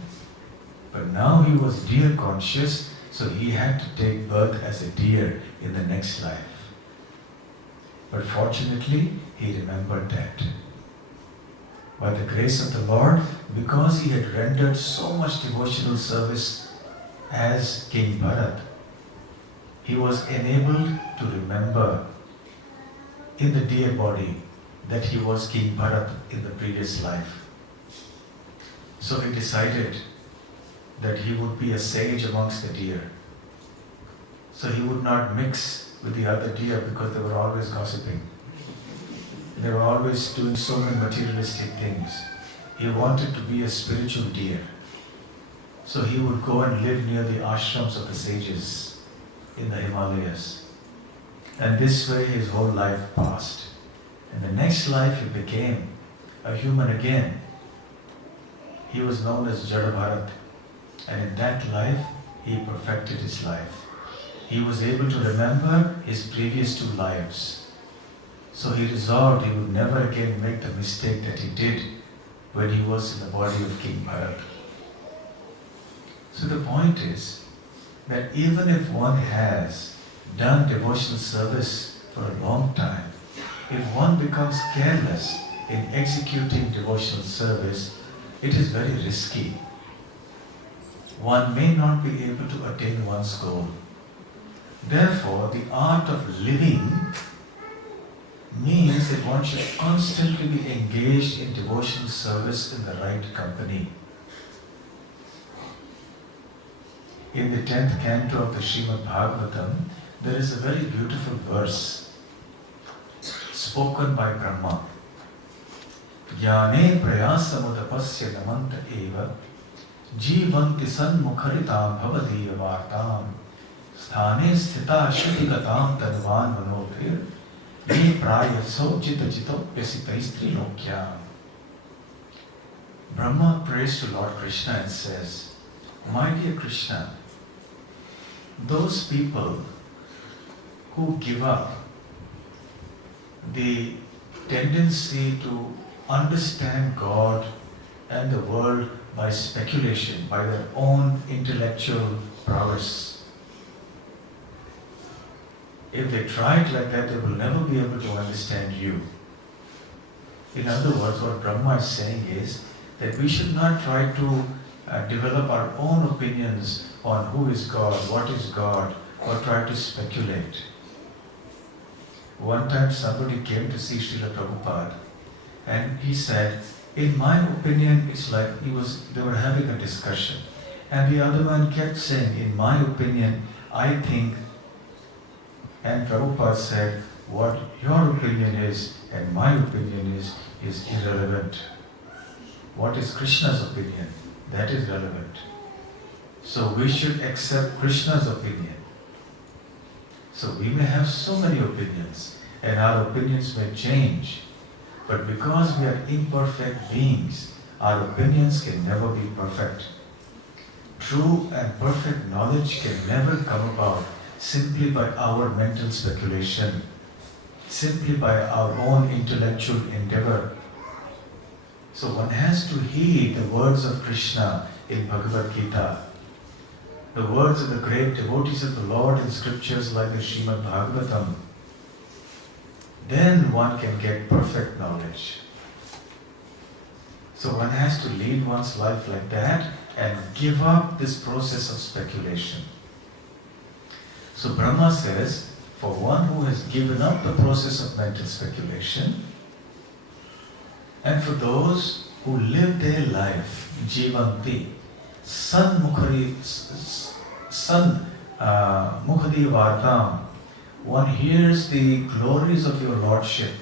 but now he was deer conscious, so he had to take birth as a deer in the next life. But fortunately, he remembered that. By the grace of the Lord, because he had rendered so much devotional service as King Bharat, he was enabled to remember in the deer body that he was King Bharat in the previous life. So he decided that he would be a sage amongst the deer. So he would not mix with the other deer because they were always gossiping. They were always doing so many materialistic things. He wanted to be a spiritual deer. So he would go and live near the ashrams of the sages in the Himalayas. And this way his whole life passed. In the next life he became a human again. He was known as Jada Bharat. And in that life he perfected his life. He was able to remember his previous two lives. So he resolved he would never again make the mistake that he did when he was in the body of King Bharat. So the point is that even if one has done devotional service for a long time, if one becomes careless in executing devotional service, it is very risky. One may not be able to attain one's goal. Therefore, the art of living means means that one should constantly be engaged in devotional service in the right company. In the 10th canto of the Srimad Bhagavatam, there is a very beautiful verse spoken by Brahma. Yane prayasamudapasya namanta eva jivanti sanmukharitam bhavadiya vartam sthane sthita shutigatam tanvan manobhir ye prayatso jita jito pyasitaistri lokyam. Brahma prays to Lord Krishna and says, my dear Krishna, those people who give up the tendency to understand God and the world by speculation, by their own intellectual prowess. If they try it like that, they will never be able to understand you. In other words, what Brahma is saying is that we should not try to develop our own opinions on who is God, what is God, or try to speculate. One time somebody came to see Srila Prabhupada and he said, in my opinion, it's like they were having a discussion. And the other man kept saying, in my opinion, I think. And Prabhupada said, what your opinion is and my opinion is irrelevant. What is Krishna's opinion? That is relevant. So we should accept Krishna's opinion. So we may have so many opinions and our opinions may change. But because we are imperfect beings, our opinions can never be perfect. True and perfect knowledge can never come about simply by our mental speculation, simply by our own intellectual endeavor. So one has to heed the words of Krishna in Bhagavad Gita, the words of the great devotees of the Lord in scriptures like the Srimad Bhagavatam. Then one can get perfect knowledge. So one has to lead one's life like that and give up this process of speculation. So Brahma says, for one who has given up the process of mental speculation, and for those who live their life, jivanti, mukhadi vardam, one hears the glories of your Lordship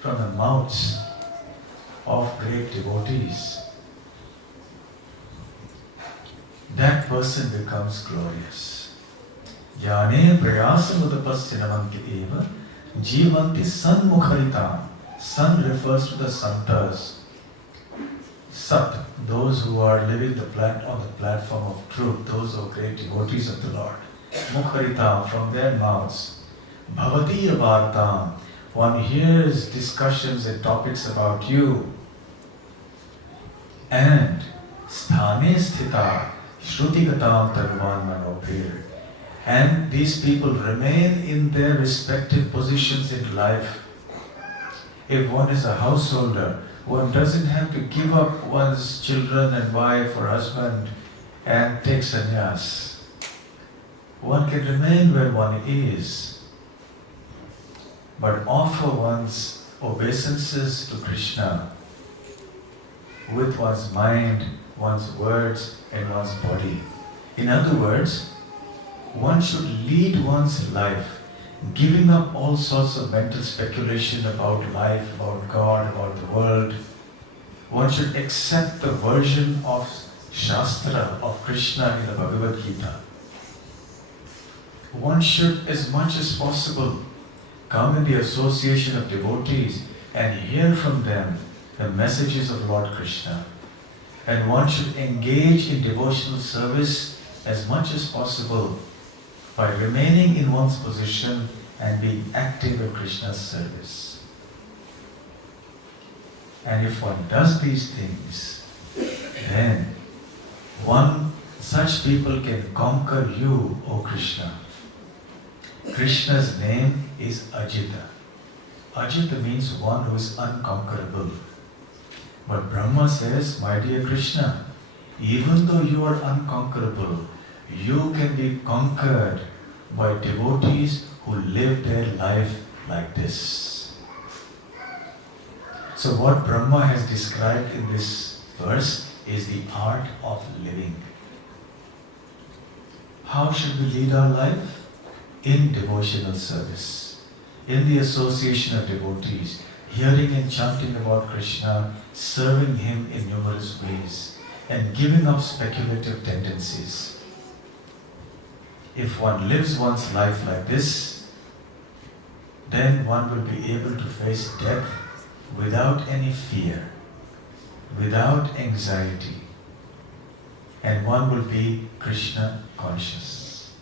from the mouths of great devotees. That person becomes glorious. Jane prayasamudapasthinavanti eva jivanti sanmukharitam. San refers to the santas. Sat, those who are living on the platform of truth, those who are great devotees of the Lord. Mukharitam, from their mouths. Bhavadiya vartam, one hears discussions and topics about you. And sthane sthita shrutigatam tarvan manobhir. And these people remain in their respective positions in life. If one is a householder, one doesn't have to give up one's children and wife or husband and take sannyas. One can remain where one is, but offer one's obeisances to Krishna with one's mind, one's words, and one's body. In other words, one should lead one's life giving up all sorts of mental speculation about life, about God, about the world. One should accept the version of Shastra, of Krishna in the Bhagavad Gita. One should, as much as possible, come in the association of devotees and hear from them the messages of Lord Krishna. And one should engage in devotional service as much as possible by remaining in one's position and being active in Krishna's service. And if one does these things, then such people can conquer you, O Krishna. Krishna's name is Ajita. Ajita means one who is unconquerable. But Brahma says, my dear Krishna, even though you are unconquerable, you can be conquered by devotees who live their life like this. So what Brahma has described in this verse is the art of living. How should we lead our life? In devotional service, in the association of devotees, hearing and chanting about Krishna, serving Him in numerous ways, and giving up speculative tendencies. If one lives one's life like this, then one will be able to face death without any fear, without anxiety, and one will be Krishna conscious.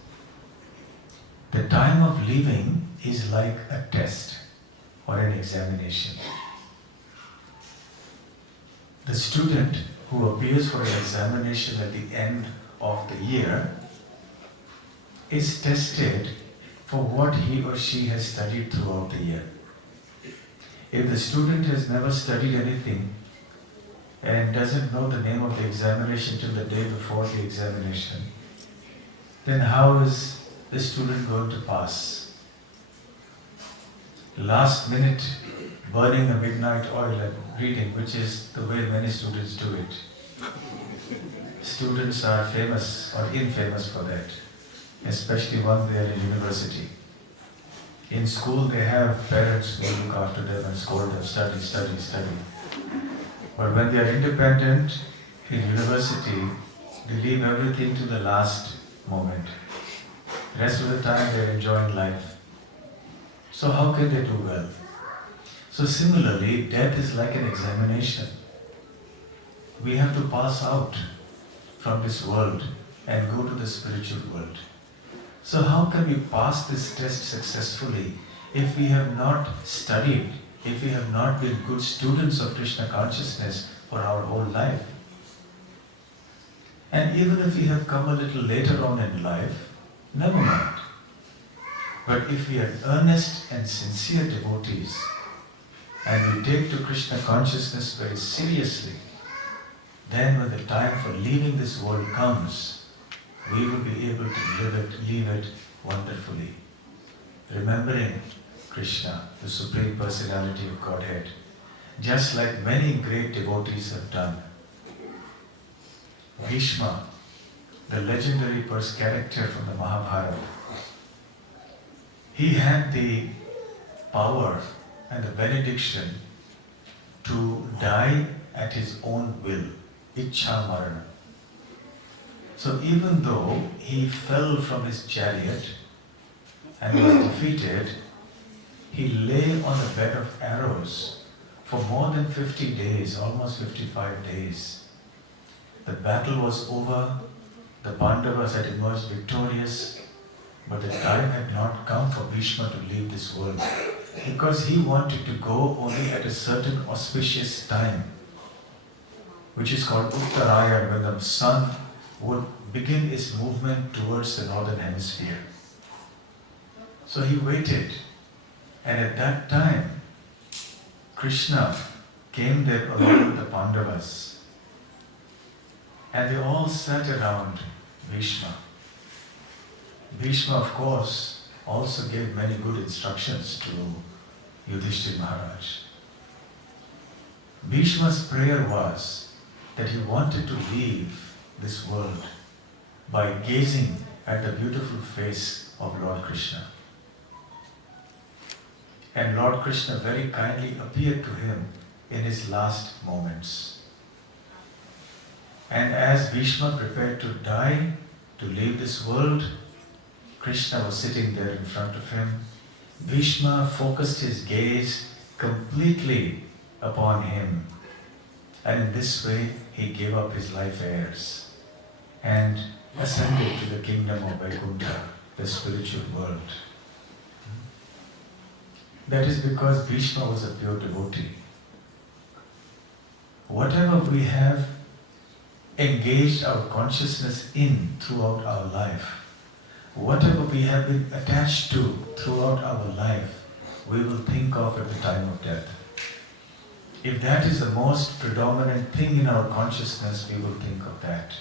The time of leaving is like a test or an examination. The student who appears for an examination at the end of the year is tested for what he or she has studied throughout the year. If the student has never studied anything and doesn't know the name of the examination till the day before the examination, then how is the student going to pass? Last minute burning the midnight oil and reading, which is the way many students do it. Students are famous or infamous for that, especially once they are in university. In school they have parents who look after them and scold them, study, study, study. But when they are independent in university, they leave everything to the last moment. The rest of the time they are enjoying life. So how can they do well? So similarly, death is like an examination. We have to pass out from this world and go to the spiritual world. So how can we pass this test successfully if we have not studied, if we have not been good students of Krishna consciousness for our whole life? And even if we have come a little later on in life, never mind. But if we are earnest and sincere devotees, and we take to Krishna consciousness very seriously, then when the time for leaving this world comes, we will be able to leave it wonderfully, remembering Krishna, the Supreme Personality of Godhead, just like many great devotees have done. Bhishma, the legendary character from the Mahabharata, he had the power and the benediction to die at his own will, Ichha Marana. So even though he fell from his chariot and was defeated, he lay on a bed of arrows for more than 50 days, almost 55 days. The battle was over, the Pandavas had emerged victorious, but the time had not come for Bhishma to leave this world, because he wanted to go only at a certain auspicious time, which is called Uttarayan, when the sun would begin its movement towards the northern hemisphere. So he waited, and at that time, Krishna came there along with the Pandavas, and they all sat around Bhishma. Bhishma, of course, also gave many good instructions to Yudhishthira Maharaj. Bhishma's prayer was that he wanted to leave this world by gazing at the beautiful face of Lord Krishna. And Lord Krishna very kindly appeared to him in his last moments. And as Bhishma prepared to die, to leave this world, Krishna was sitting there in front of him. Bhishma focused his gaze completely upon him. And in this way, he gave up his life airs and ascended to the kingdom of Vaikuntha, the spiritual world. That is because Bhishma was a pure devotee. Whatever we have engaged our consciousness in throughout our life, whatever we have been attached to throughout our life, we will think of at the time of death. If that is the most predominant thing in our consciousness, we will think of that.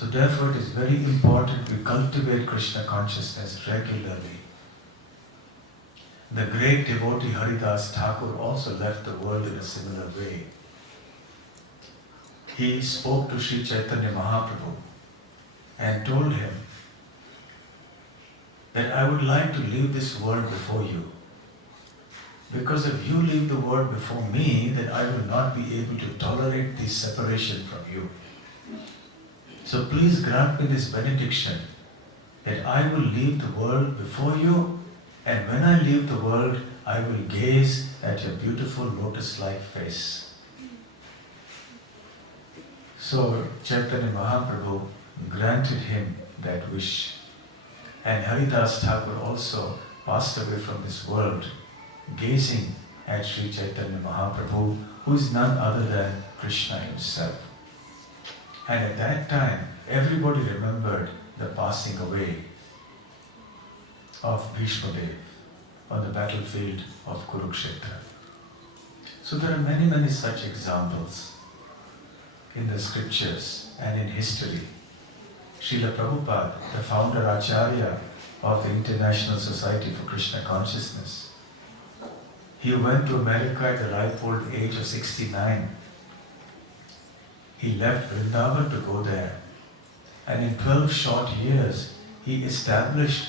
So therefore it is very important we cultivate Krishna consciousness regularly. The great devotee Haridas Thakur also left the world in a similar way. He spoke to Sri Chaitanya Mahaprabhu and told him that I would like to leave this world before you. Because if you leave the world before me, then I will not be able to tolerate this separation from you. So please grant me this benediction that I will leave the world before you, and when I leave the world, I will gaze at your beautiful lotus-like face. So Chaitanya Mahaprabhu granted him that wish. And Haridas Thakur also passed away from this world, gazing at Sri Chaitanya Mahaprabhu, who is none other than Krishna himself. And at that time, everybody remembered the passing away of Bhishma Dev on the battlefield of Kurukshetra. So there are many, many such examples in the scriptures and in history. Srila Prabhupada, the founder Acharya of the International Society for Krishna Consciousness, he went to America at the ripe old age of 69. He left Vrindavan to go there. And in 12 short years, he established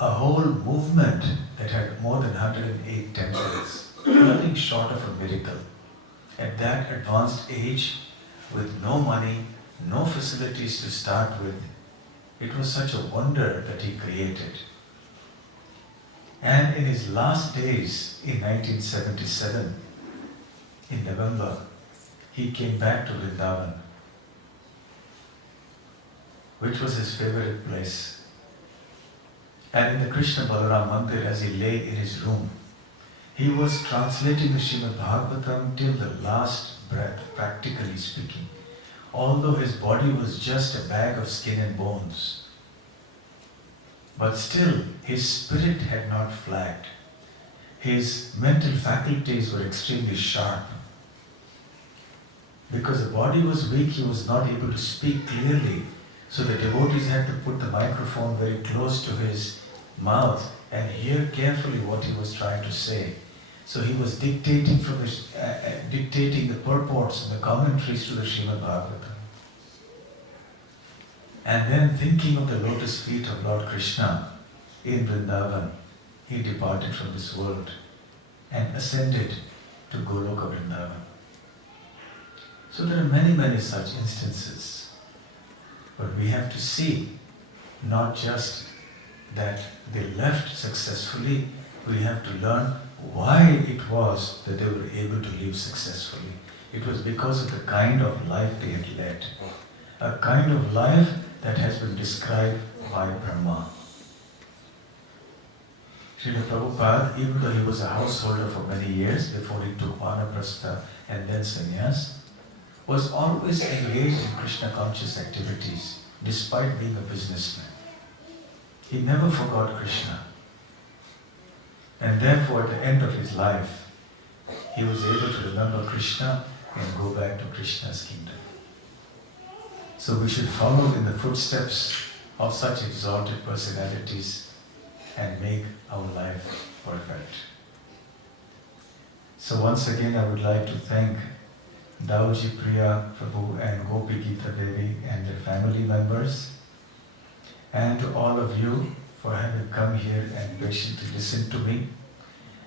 a whole movement that had more than 108 temples. Nothing short of a miracle. At that advanced age, with no money, no facilities to start with, it was such a wonder that he created. And in his last days, in 1977, in November, he came back to Vrindavan, which was his favorite place. And in the Krishna Balaram Mandir, as he lay in his room, he was translating the Srimad Bhagavatam till the last breath, practically speaking, although his body was just a bag of skin and bones. But still, his spirit had not flagged. His mental faculties were extremely sharp. Because the body was weak, he was not able to speak clearly. So the devotees had to put the microphone very close to his mouth and hear carefully what he was trying to say. So he was dictating dictating the purports and the commentaries to the Srimad Bhagavatam. And then thinking of the lotus feet of Lord Krishna in Vrindavan, he departed from this world and ascended to Goloka Vrindavan. So there are many, many such instances. But we have to see not just that they left successfully, we have to learn why it was that they were able to live successfully. It was because of the kind of life they had led. A kind of life that has been described by Brahma. Srila Prabhupada, even though he was a householder for many years before he took Vanaprastha and then sannyas, was always engaged in Krishna conscious activities despite being a businessman. He never forgot Krishna. And therefore at the end of his life, he was able to remember Krishna and go back to Krishna's kingdom. So we should follow in the footsteps of such exalted personalities and make our life perfect. So once again I would like to thank Dauji Priya Prabhu and Gopi Gita Devi and their family members, and to all of you for having come here and patiently listened to me,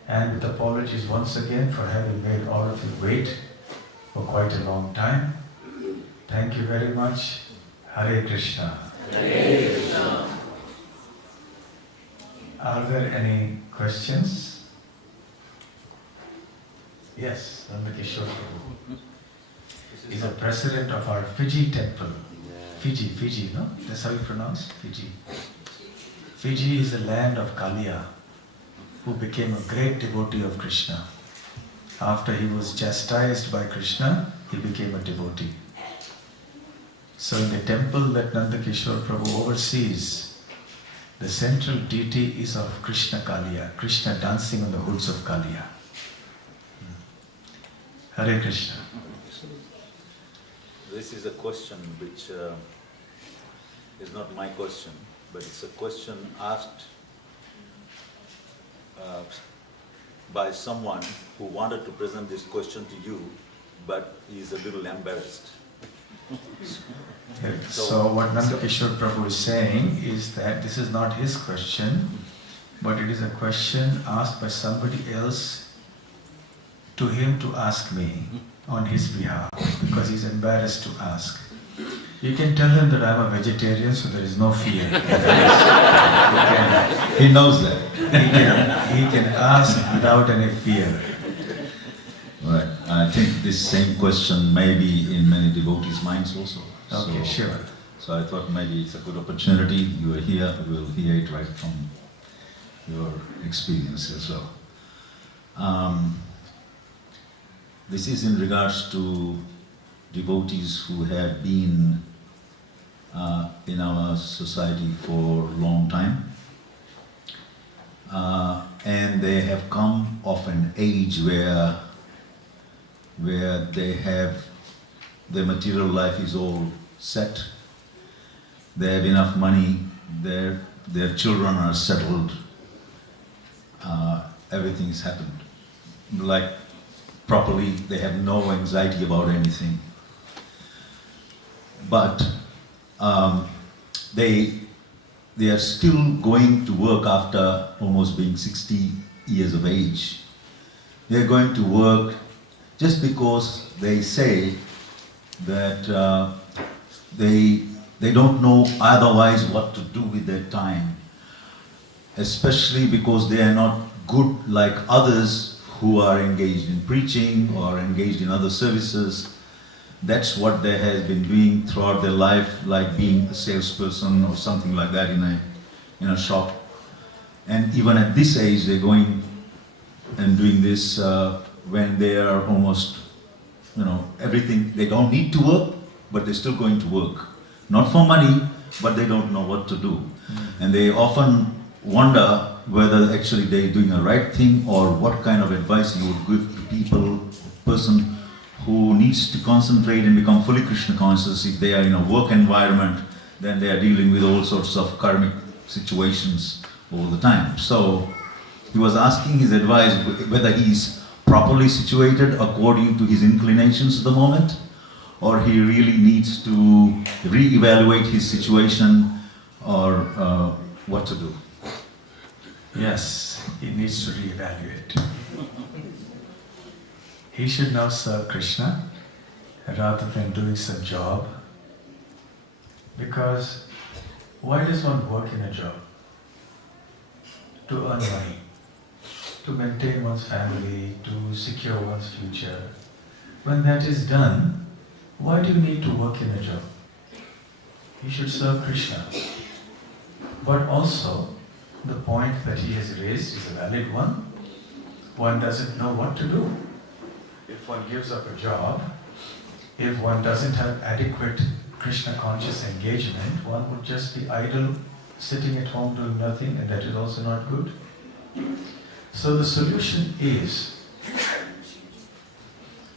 and with apologies once again for having made all of you wait for quite a long time. Thank you very much. Hare Krishna. Hare Krishna. Are there any questions? Yes, Nandakishore Prabhu. He's the president of our Fiji temple. Fiji, no? That's how you pronounce Fiji. Fiji is the land of Kalia, who became a great devotee of Krishna. After he was chastised by Krishna, he became a devotee. So in the temple that Nandakishore Prabhu oversees, the central deity is of Krishna Kalia, Krishna dancing on the hoods of Kalia. Hare Krishna. This is a question which is not my question, but it's a question asked by someone who wanted to present this question to you, but he is a little embarrassed. So what Nandakishore Prabhu is saying is that this is not his question, but it is a question asked by somebody else to him to ask me on his behalf, because he's embarrassed to ask. You can tell him that I'm a vegetarian, so there is no fear. He knows that. He can ask without any fear. Right. I think this same question may be in many devotees' minds also. Okay, sure. So I thought maybe it's a good opportunity. You are here, we will hear it right from your experience as well. This is in regards to devotees who have been in our society for a long time. And they have come of an age where they have, their material life is all set, they have enough money, their children are settled, everything has happened. Like properly, they have no anxiety about anything. But they are still going to work after almost being 60 years of age. They are going to work just because they say that they don't know otherwise what to do with their time, especially because they are not good like others who are engaged in preaching or engaged in other services. That's what they have been doing throughout their life, like being a salesperson or something like that in a shop. And even at this age, they're going and doing this when they are almost, everything. They don't need to work, but they're still going to work. Not for money, but they don't know what to do. And they often wonder whether actually they're doing the right thing or what kind of advice you would give to people, a person who needs to concentrate and become fully Krishna conscious. If they are in a work environment, then they are dealing with all sorts of karmic situations all the time. So he was asking his advice whether he is properly situated according to his inclinations at the moment, or he really needs to re-evaluate his situation, or what to do. Yes, he needs to re-evaluate. He should now serve Krishna rather than doing some job. Because why does one work in a job? To earn money, to maintain one's family, to secure one's future. When that is done, why do you need to work in a job? You should serve Krishna. But also, the point that he has raised is a valid one. One doesn't know what to do. If one gives up a job, if one doesn't have adequate Krishna conscious engagement, one would just be idle, sitting at home doing nothing, and that is also not good. So the solution is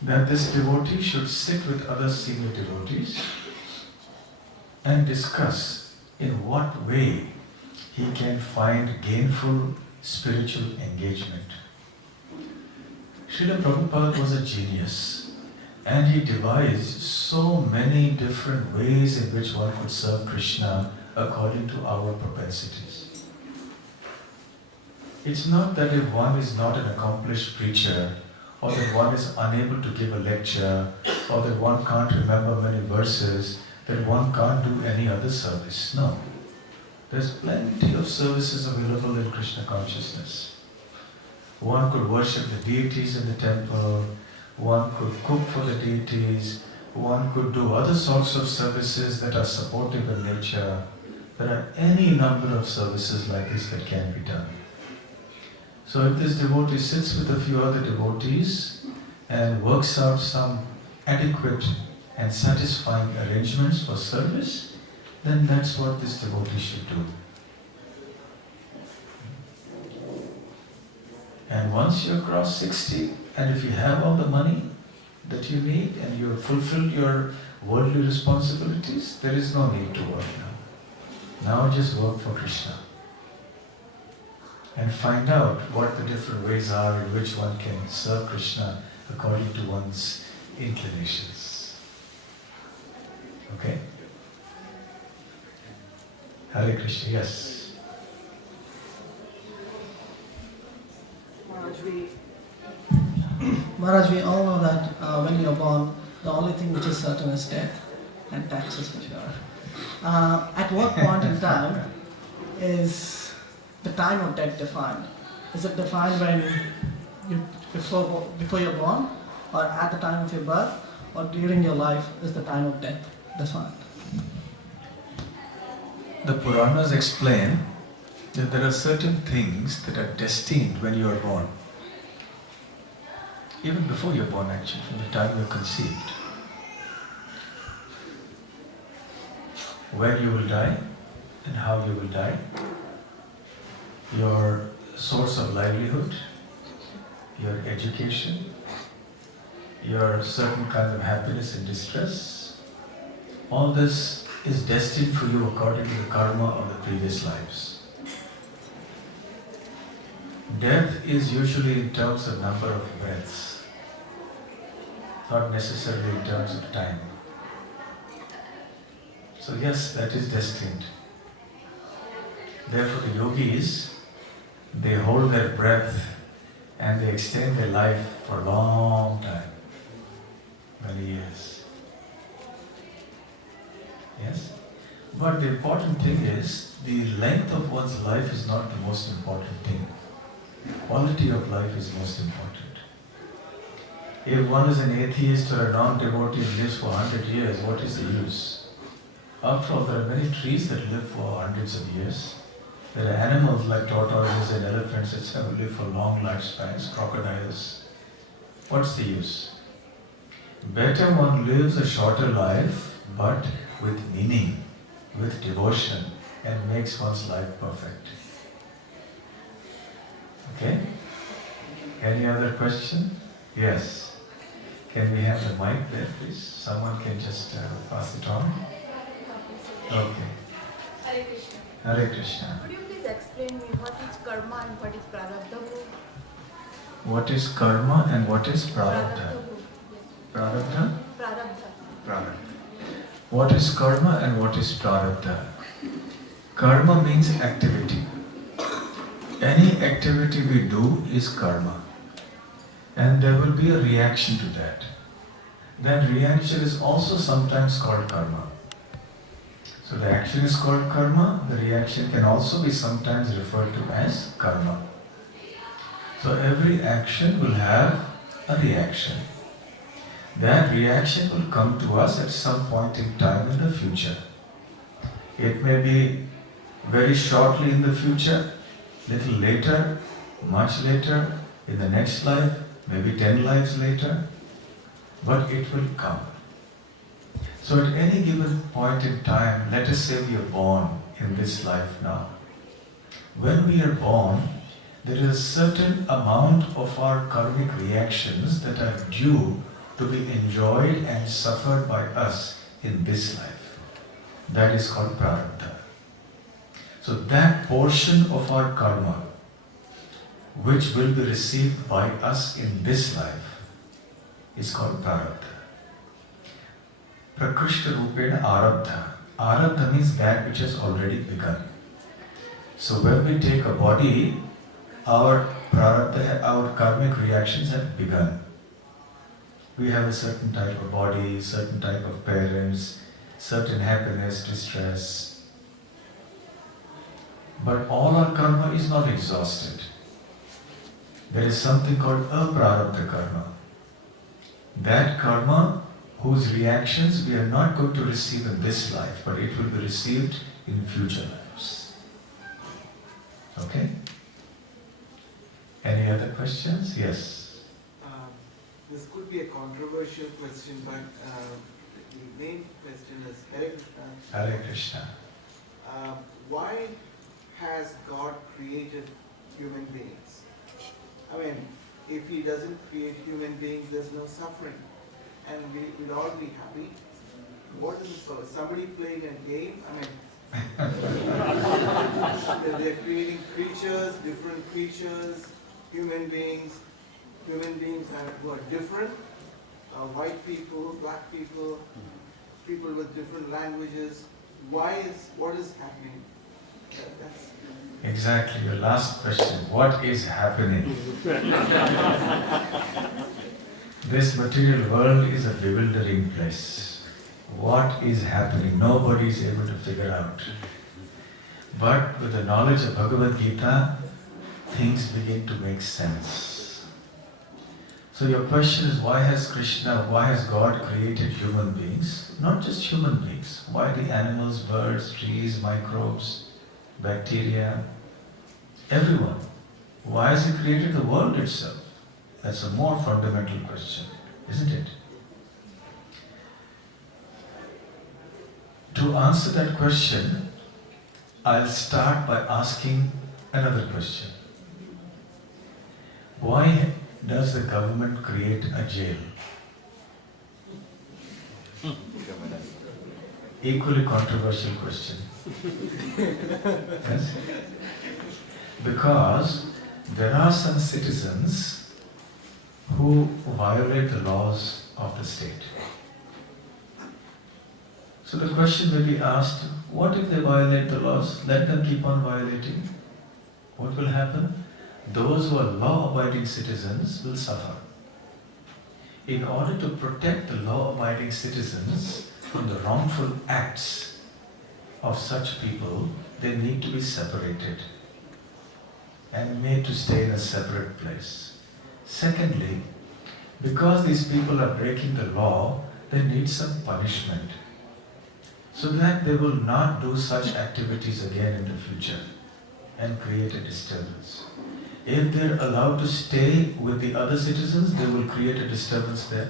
that this devotee should sit with other senior devotees and discuss in what way he can find gainful spiritual engagement. Srila Prabhupada was a genius, and he devised so many different ways in which one could serve Krishna according to our propensities. It's not that if one is not an accomplished preacher, or that one is unable to give a lecture, or that one can't remember many verses, that one can't do any other service. No. There's plenty of services available in Krishna consciousness. One could worship the deities in the temple, one could cook for the deities, one could do other sorts of services that are supportive in nature. There are any number of services like this that can be done. So if this devotee sits with a few other devotees and works out some adequate and satisfying arrangements for service, then that's what this devotee should do. And once you cross 60, and if you have all the money that you need and you have fulfilled your worldly responsibilities, there is no need to work now. Now just work for Krishna. and find out what the different ways are in which one can serve Krishna according to one's inclinations. Okay? Hare Krishna, yes. Maharaj, we all know that when you're born, the only thing which is certain is death and taxes for sure. At what point in time is the time of death defined? Is it defined when before you're born, or at the time of your birth, or during your life is the time of death defined? The Puranas explain that there are certain things that are destined when you are born. Even before you're born, actually, from the time you're conceived. When you will die and how you will die, your source of livelihood, your education, your certain kind of happiness and distress, all this is destined for you according to the karma of the previous lives. Death is usually in terms of number of breaths, not necessarily in terms of time. So yes, that is destined. Therefore the yogis, they hold their breath and they extend their life for a long time, many years. Yes? But the important thing is, the length of one's life is not the most important thing. Quality of life is most important. If one is an atheist or a non-devotee and lives for 100 years, what is the use? After all, there are many trees that live for hundreds of years. There are animals like tortoises and elephants that live for long lifespans, crocodiles. What's the use? Better one lives a shorter life, but with meaning, with devotion, and makes one's life perfect. Okay? Any other question? Yes. Can we have the mic there, please? Someone can just pass it on. Okay. Hare Krishna. Hare Krishna. Could you please explain me what is karma and what is prarabdha? What is karma and what is prarabdha? Yes. Prarabdha? Prarabdha. Prarabdha. What is karma and what is prarabdha? Karma means activity. Any activity we do is karma. And there will be a reaction to that. That reaction is also sometimes called karma. So the action is called karma, the reaction can also be sometimes referred to as karma. So every action will have a reaction. That reaction will come to us at some point in time in the future. It may be very shortly in the future, little later, much later, in the next life, maybe 10 lives later, but it will come. So at any given point in time, let us say we are born in this life now. When we are born, there is a certain amount of our karmic reactions that are due to be enjoyed and suffered by us in this life. That is called prarabdha. So that portion of our karma, which will be received by us in this life, is called prarabdha. Prakrishta rupena arabdha. Arabdha means that which has already begun. So when we take a body, our prarabdha, our karmic reactions have begun. We have a certain type of body, certain type of parents, certain happiness, distress. But all our karma is not exhausted. There is something called aprarabdha karma. That karma whose reactions we are not going to receive in this life, but it will be received in future lives. Okay? Any other questions? Yes. This could be a controversial question, but the main question is, Hare Krishna. Hare Krishna. Why has God created human beings? I mean, if He doesn't create human beings, there's no suffering. And we'd all be happy. What is this for? Somebody playing a game? I mean, They are creating creatures, different creatures, human beings. Human beings who are different. White people, black people, people with different languages. What is happening? That's Exactly, your last question. What is happening? This material world is a bewildering place. What is happening? Nobody is able to figure out. But with the knowledge of Bhagavad Gita, things begin to make sense. So your question is, why has God created human beings? Not just human beings. Why the animals, birds, trees, microbes, bacteria, everyone? Why has He created the world itself? That's a more fundamental question, isn't it? To answer that question, I'll start by asking another question. Why does the government create a jail? Equally controversial question. Yes? Because there are some citizens who violate the laws of the state. So the question may be asked, what if they violate the laws? Let them keep on violating. What will happen? Those who are law-abiding citizens will suffer. In order to protect the law-abiding citizens from the wrongful acts of such people, they need to be separated and made to stay in a separate place. Secondly, because these people are breaking the law, they need some punishment so that they will not do such activities again in the future and create a disturbance. If they're allowed to stay with the other citizens, they will create a disturbance there.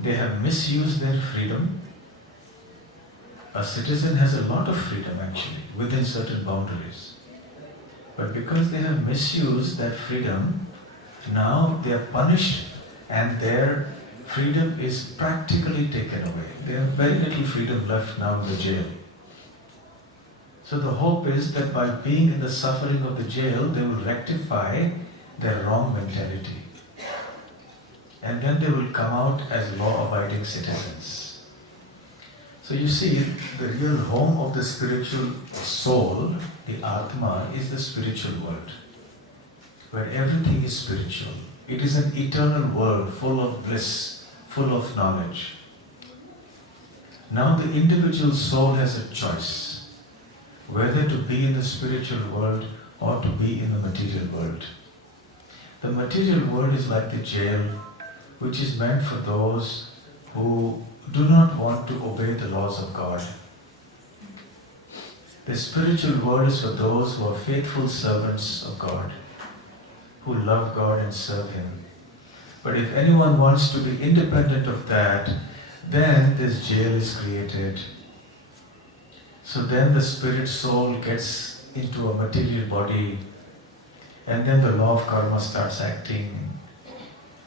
They have misused their freedom. A citizen has a lot of freedom actually, within certain boundaries. But because they have misused that freedom, now they are punished and their freedom is practically taken away. They have very little freedom left now in the jail. So the hope is that by being in the suffering of the jail, they will rectify their wrong mentality. And then they will come out as law-abiding citizens. So you see, the real home of the spiritual soul, the Atma, is the spiritual world, where everything is spiritual. It is an eternal world full of bliss, full of knowledge. Now the individual soul has a choice whether to be in the spiritual world or to be in the material world. The material world is like the jail, which is meant for those who do not want to obey the laws of God. The spiritual world is for those who are faithful servants of God, who love God and serve Him. But if anyone wants to be independent of that, then this jail is created. So then the spirit soul gets into a material body, and then the law of karma starts acting.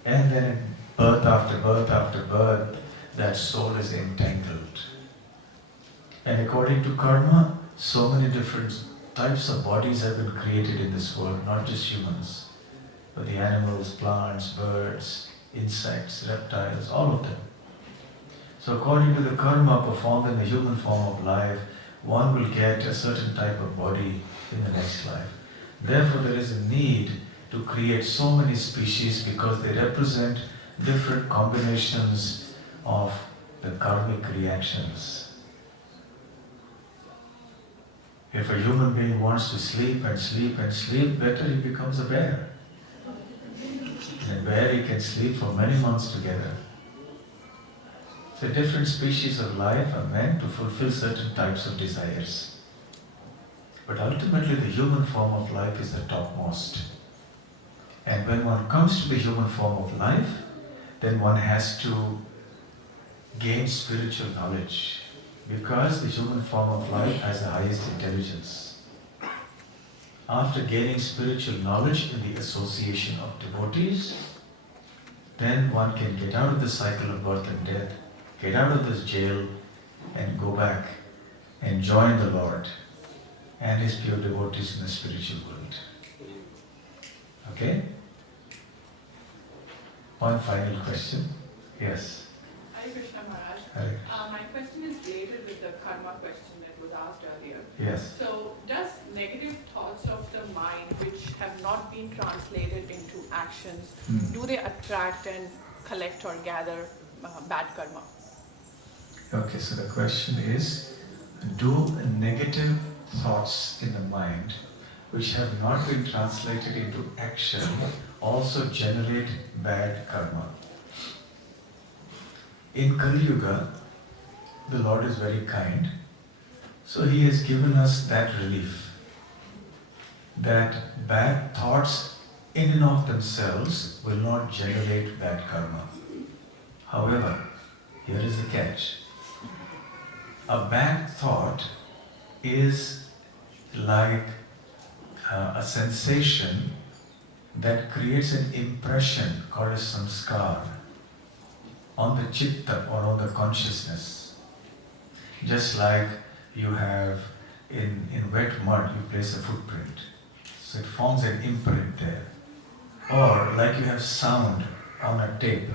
And then birth after birth after birth, that soul is entangled. And according to karma, so many different types of bodies have been created in this world, not just humans, but the animals, plants, birds, insects, reptiles, all of them. So according to the karma performed in the human form of life, one will get a certain type of body in the next life. Therefore, there is a need to create so many species because they represent different combinations of the karmic reactions. If a human being wants to sleep and sleep and sleep, better he becomes a bear. And a bear, he can sleep for many months together. So different species of life are meant to fulfill certain types of desires. But ultimately the human form of life is the topmost. And when one comes to the human form of life, then one has to gain spiritual knowledge, because the human form of life has the highest intelligence. After gaining spiritual knowledge in the association of devotees, then one can get out of the cycle of birth and death, get out of this jail and go back and join the Lord and his pure devotees in the spiritual world. Okay? One final question. Yes. Hare Krishna Maharaj. Hare. My question is related with the karma question that was asked earlier. Yes. So, does negative thoughts of the mind, which have not been translated into actions, do they attract and collect or gather bad karma? Okay, so the question is, do negative thoughts in the mind, which have not been translated into action, also generate bad karma? In Kali Yuga, the Lord is very kind, so He has given us that relief, that bad thoughts in and of themselves will not generate bad karma. However, here is the catch. A bad thought is like a sensation that creates an impression called a samskar on the chitta or on the consciousness. Just like you have in wet mud, you place a footprint. So it forms an imprint there. Or like you have sound on a tape,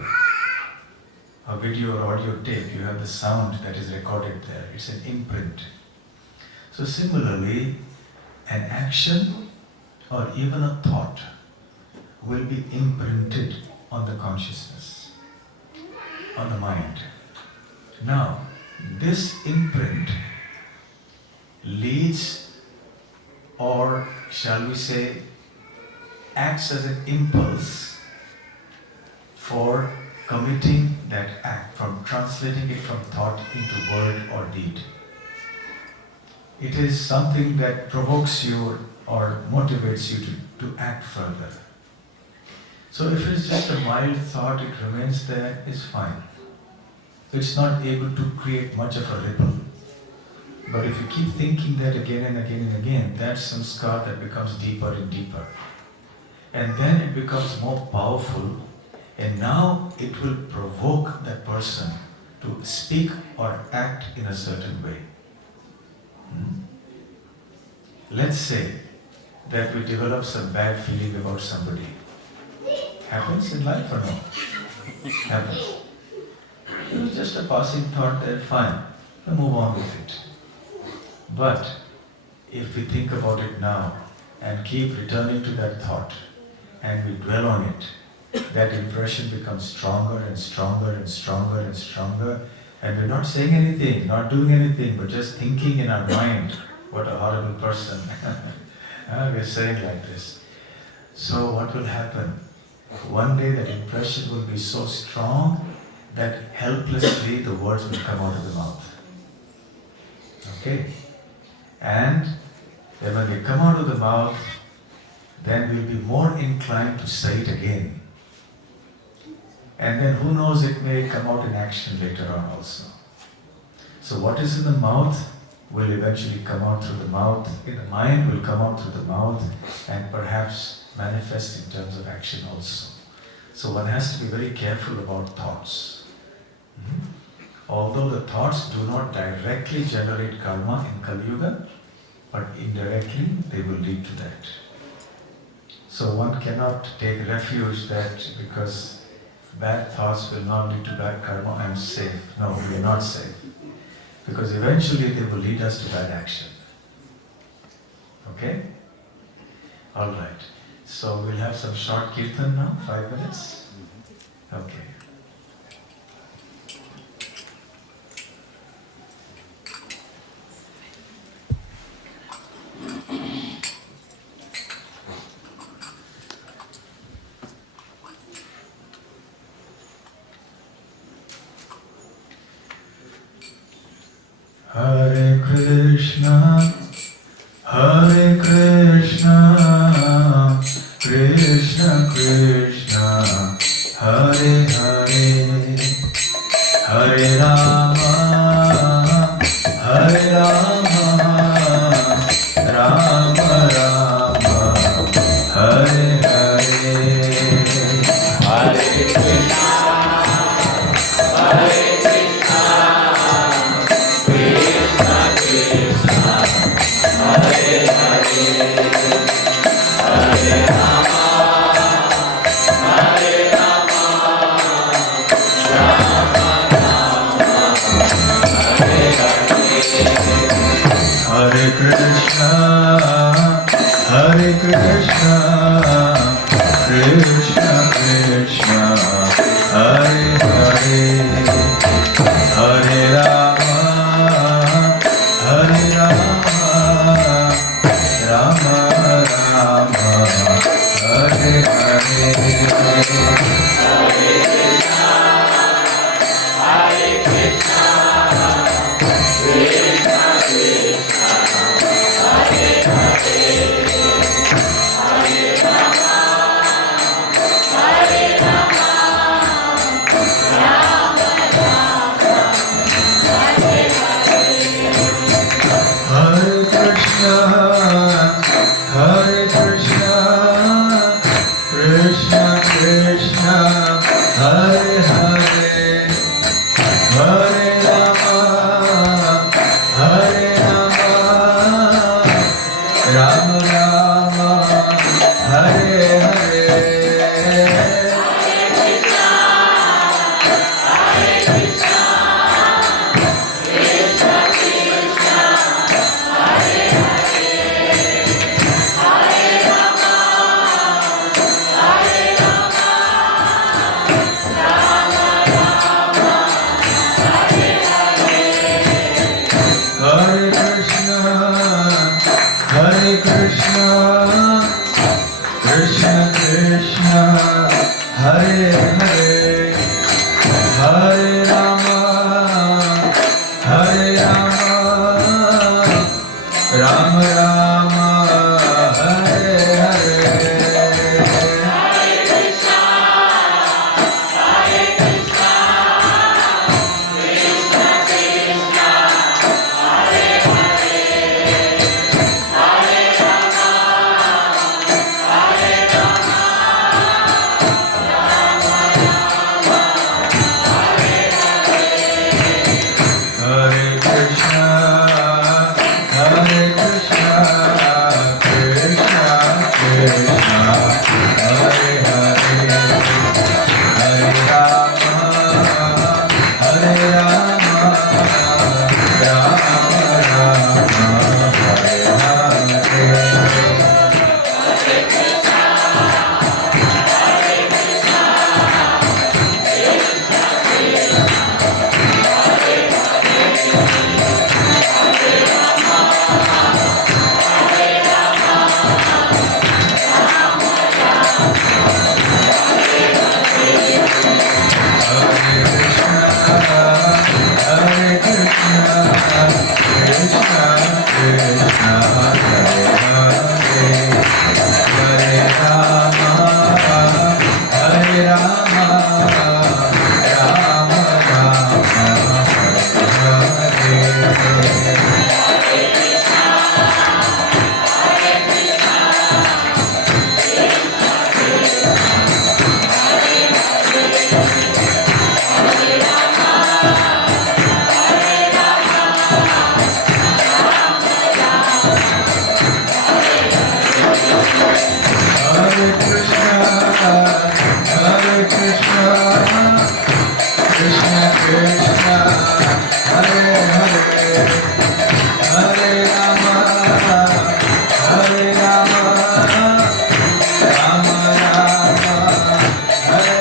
a video or audio tape, you have the sound that is recorded there. It's an imprint. So similarly, an action or even a thought will be imprinted on the consciousness, on the mind. Now, this imprint leads, or shall we say, acts as an impulse for committing that act, from translating it from thought into word or deed. It is something that provokes you or motivates you to act further. So if it's just a mild thought, it remains there, it's fine. It's not able to create much of a ripple. But if you keep thinking that again and again and again, that's some scar that becomes deeper and deeper. And then it becomes more powerful, and now it will provoke that person to speak or act in a certain way. Let's say that we develop some bad feeling about somebody. Happens in life or no? Happens. It was just a passing thought there, fine, we'll move on with it. But if we think about it now and keep returning to that thought and we dwell on it, that impression becomes stronger and stronger and stronger and stronger, and we're not saying anything, not doing anything, but just thinking in our mind, what a horrible person. We're saying like this. So what will happen? One day that impression will be so strong that helplessly the words will come out of the mouth. Okay? And then when they come out of the mouth, then we'll be more inclined to say it again. And then who knows, it may come out in action later on also. So what is in the mouth will eventually come out through the mouth, in the mind will come out through the mouth, and perhaps manifest in terms of action also. So one has to be very careful about thoughts. Although the thoughts do not directly generate karma in Kali Yuga, but indirectly they will lead to that. So one cannot take refuge that because bad thoughts will not lead to bad karma, I am safe. No, we are not safe. Because eventually they will lead us to bad action. Okay? Alright. So we'll have some short kirtan now, 5 minutes. Okay. Hare Krishna, Hare Krishna, Krishna Krishna, Hare Hare, Hare Rama, Hare Rama, Rama Rama, Hare Hare, Hare Krishna, Hare Hare Krishna, Krishna Krishna, Hare Hare, Hare Rama, Hare Rama, Rama Rama, Hare Hare. Hare Krishna, Krishna Krishna, Hare Hare, Hare Rama, Hare Rama, Rama Rama, Hare Hare. Hare Krishna, Hare Krishna, Krishna Krishna, Hare Hare, Hare Rama, Hare Rama, Rama Rama, Hare Hare. Hare Krishna, Hare Krishna, Krishna Krishna, Hare Hare, Hare Rama, Hare Rama, Rama Rama, Hare Hare. Hare Krishna, Krishna Krishna, Hare Hare, Hare Rama, Hare Rama, Rama Rama, Hare Hare. Hare Krishna, Hare Krishna, Krishna Krishna, Hare Hare, Hare Rama, Hare Rama, Rama Rama, Hare Hare. Hare Krishna, Hare Krishna, Krishna Krishna, Hare Hare, Hare Rama, Hare Rama, Rama Rama, Hare Hare.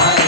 Hare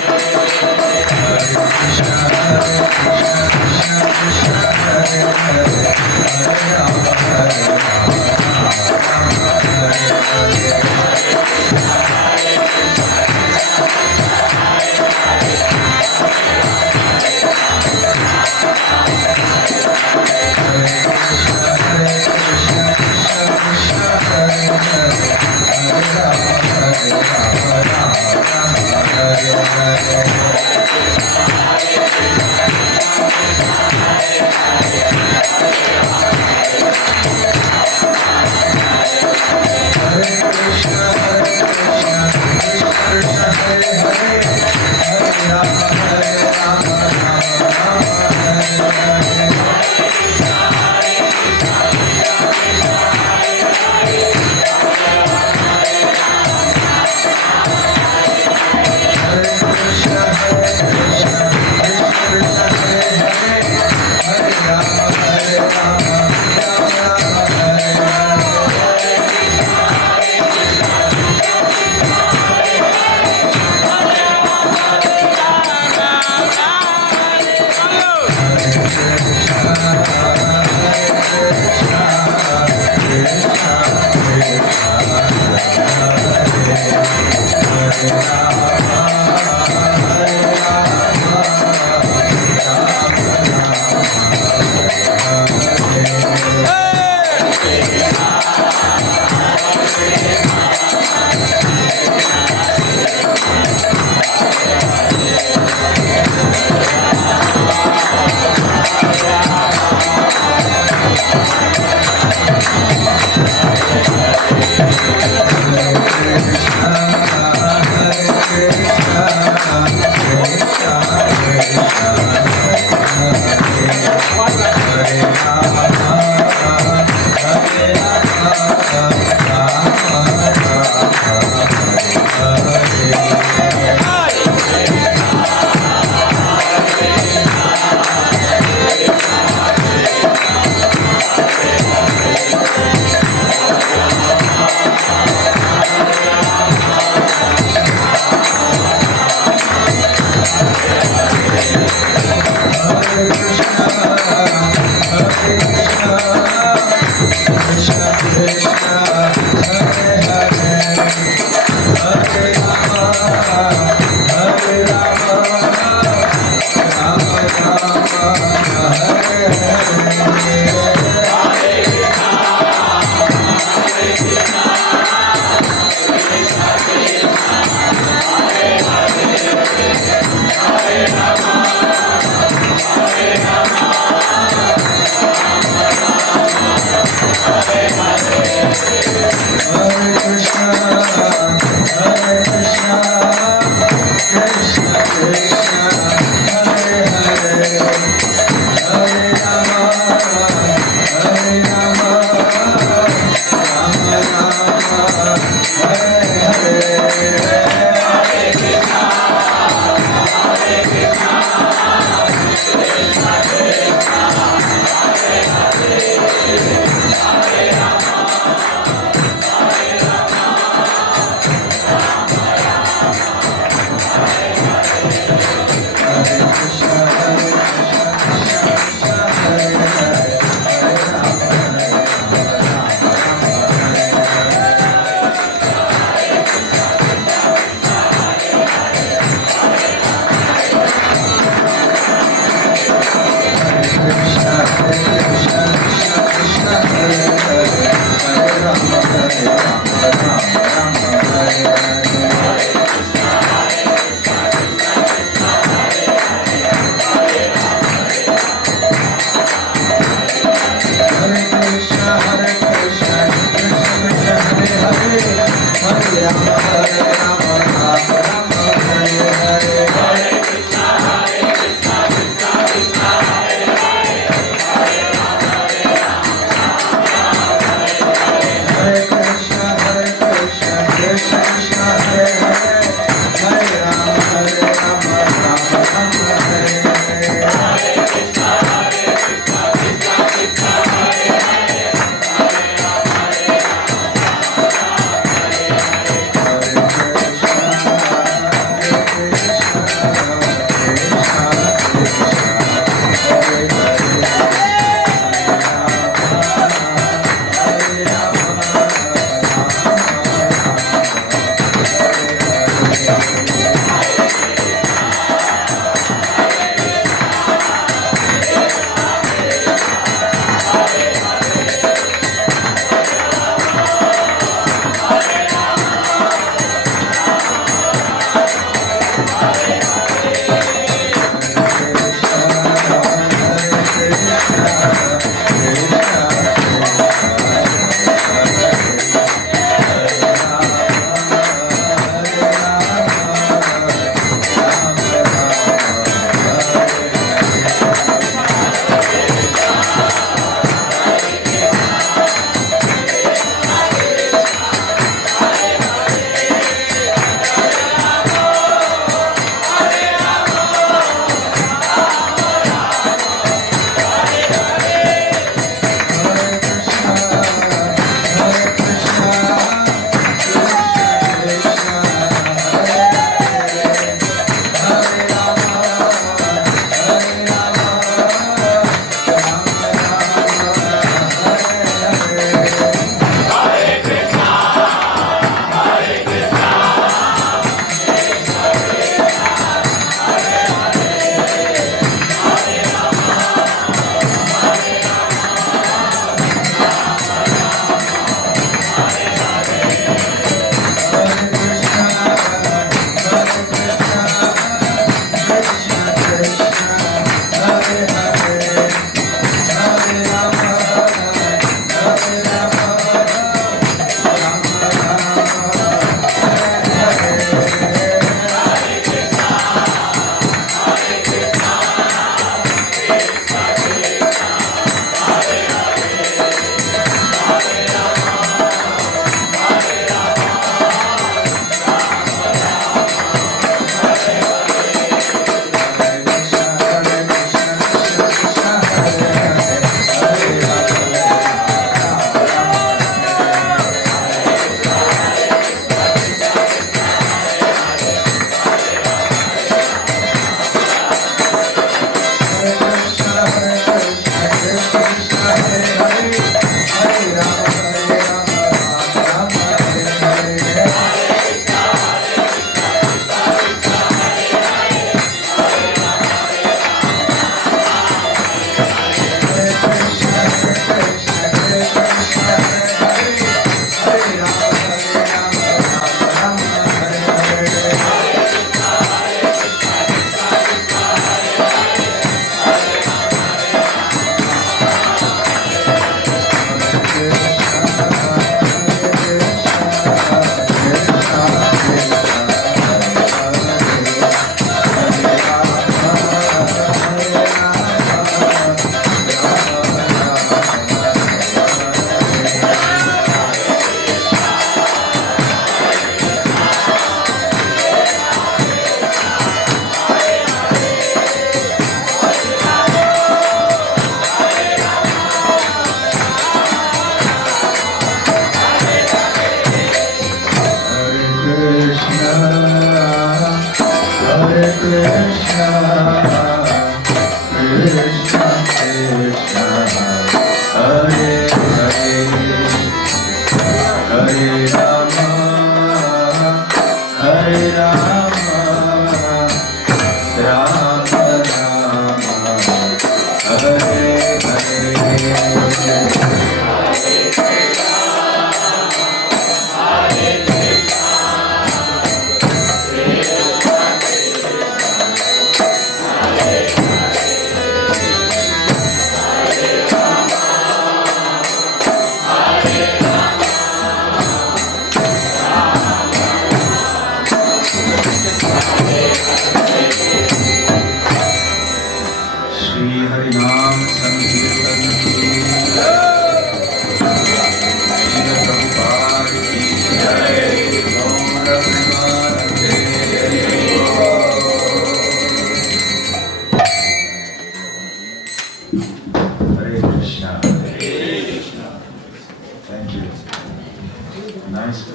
Hare Krishna,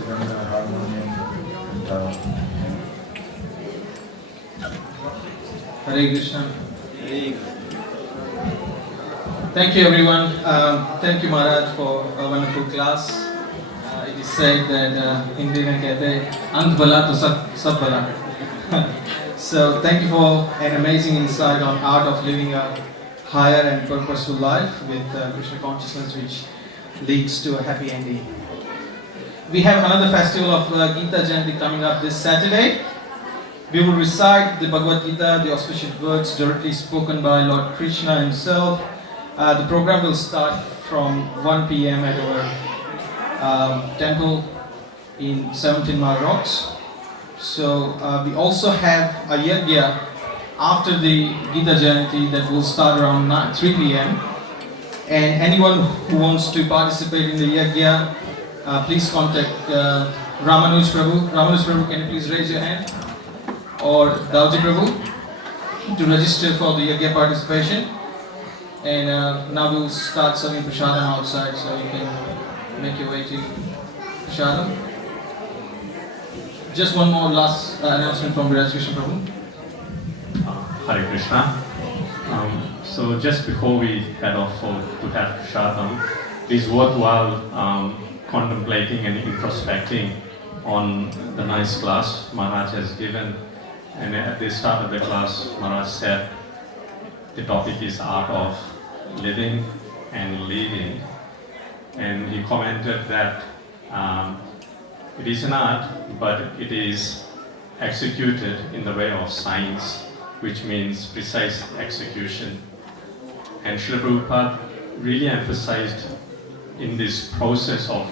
on the harmonium. Hare Krishna. Thank you everyone. Thank you Maharaj for a wonderful class. It is said that Hindi mein kehte hain, Ant bala to sab bala. So thank you for an amazing insight on art of living a higher and purposeful life with Krishna consciousness, which leads to a happy ending. We have another festival of Gita Jayanti coming up this Saturday. We will recite the Bhagavad Gita, the auspicious words directly spoken by Lord Krishna himself. The program will start from 1 p.m. at our temple in 17 Mile Rocks. So we also have a yajna after the Gita Jayanti that will start around 3 p.m. And anyone who wants to participate in the yajna, please contact Ramanuj Prabhu. Ramanuj Prabhu, can you please raise your hand? Or Dauji Prabhu to register for the yajna participation. And now we'll start serving prasadam outside, so you can make your way to prasadam. Just one more last announcement from Viraj Krishna Prabhu. Hare Krishna. So just before we head off to have prasadam, it is worthwhile contemplating and introspecting on the nice class Maharaj has given. And at the start of the class, Maharaj said the topic is art of living and leading. And he commented that it is an art, but it is executed in the way of science, which means precise execution. And Srila Prabhupada really emphasized in this process of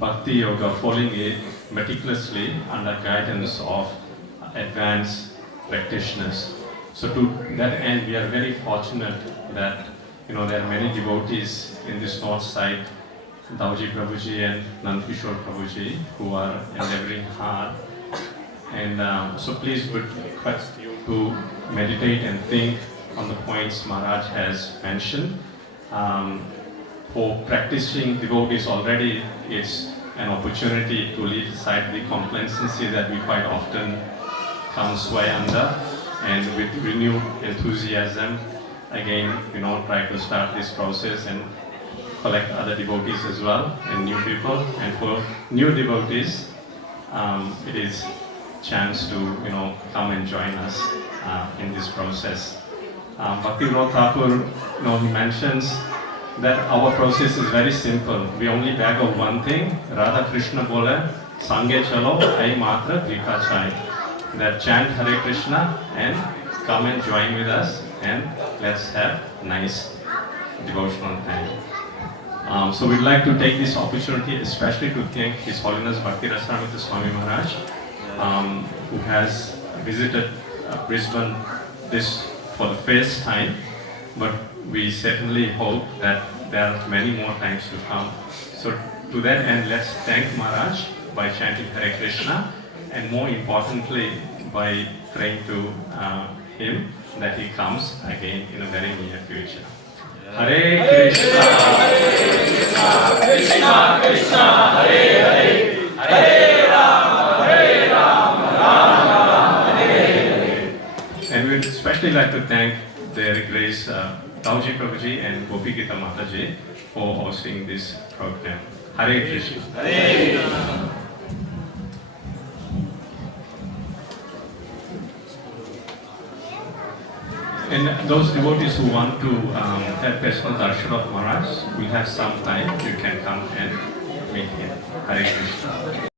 Bhakti Yoga, following it meticulously under guidance of advanced practitioners. So to that end, we are very fortunate that there are many devotees in this north side, Dauji Prabhuji and Nandkishore Prabhuji, who are endeavoring hard. And so please would request you to meditate and think on the points Maharaj has mentioned. For practicing devotees already, it's an opportunity to leave aside the complacency that we quite often come sway under, and with renewed enthusiasm, again, try to start this process and collect other devotees as well, and new people. And for new devotees, it is chance to come and join us in this process. Bhakti Thakur he mentions that our process is very simple. We only beg of one thing, Radha Krishna bole, Sange chalo, ai matra grika chai. That chant Hare Krishna and come and join with us, and let's have nice devotional time. So we'd like to take this opportunity especially to thank His Holiness Bhakti Rasamrita Swami Maharaj, who has visited Brisbane this for the first time, but we certainly hope that there are many more times to come. So to that end, let's thank Maharaj by chanting Hare Krishna, and more importantly by praying to him that he comes again in a very near future. Hare Krishna, Hare Krishna, Krishna Krishna, Hare Hare, Hare Rama, Rama Rama, Hare Hare. And we would especially like to thank their grace Dauji Prabhuji and Gopi Gita Mataji for hosting this program. Hare Krishna. Hare Krishna. And those devotees who want to have personal darshan of Maharaj, we have some time. You can come and meet him. Hare Krishna.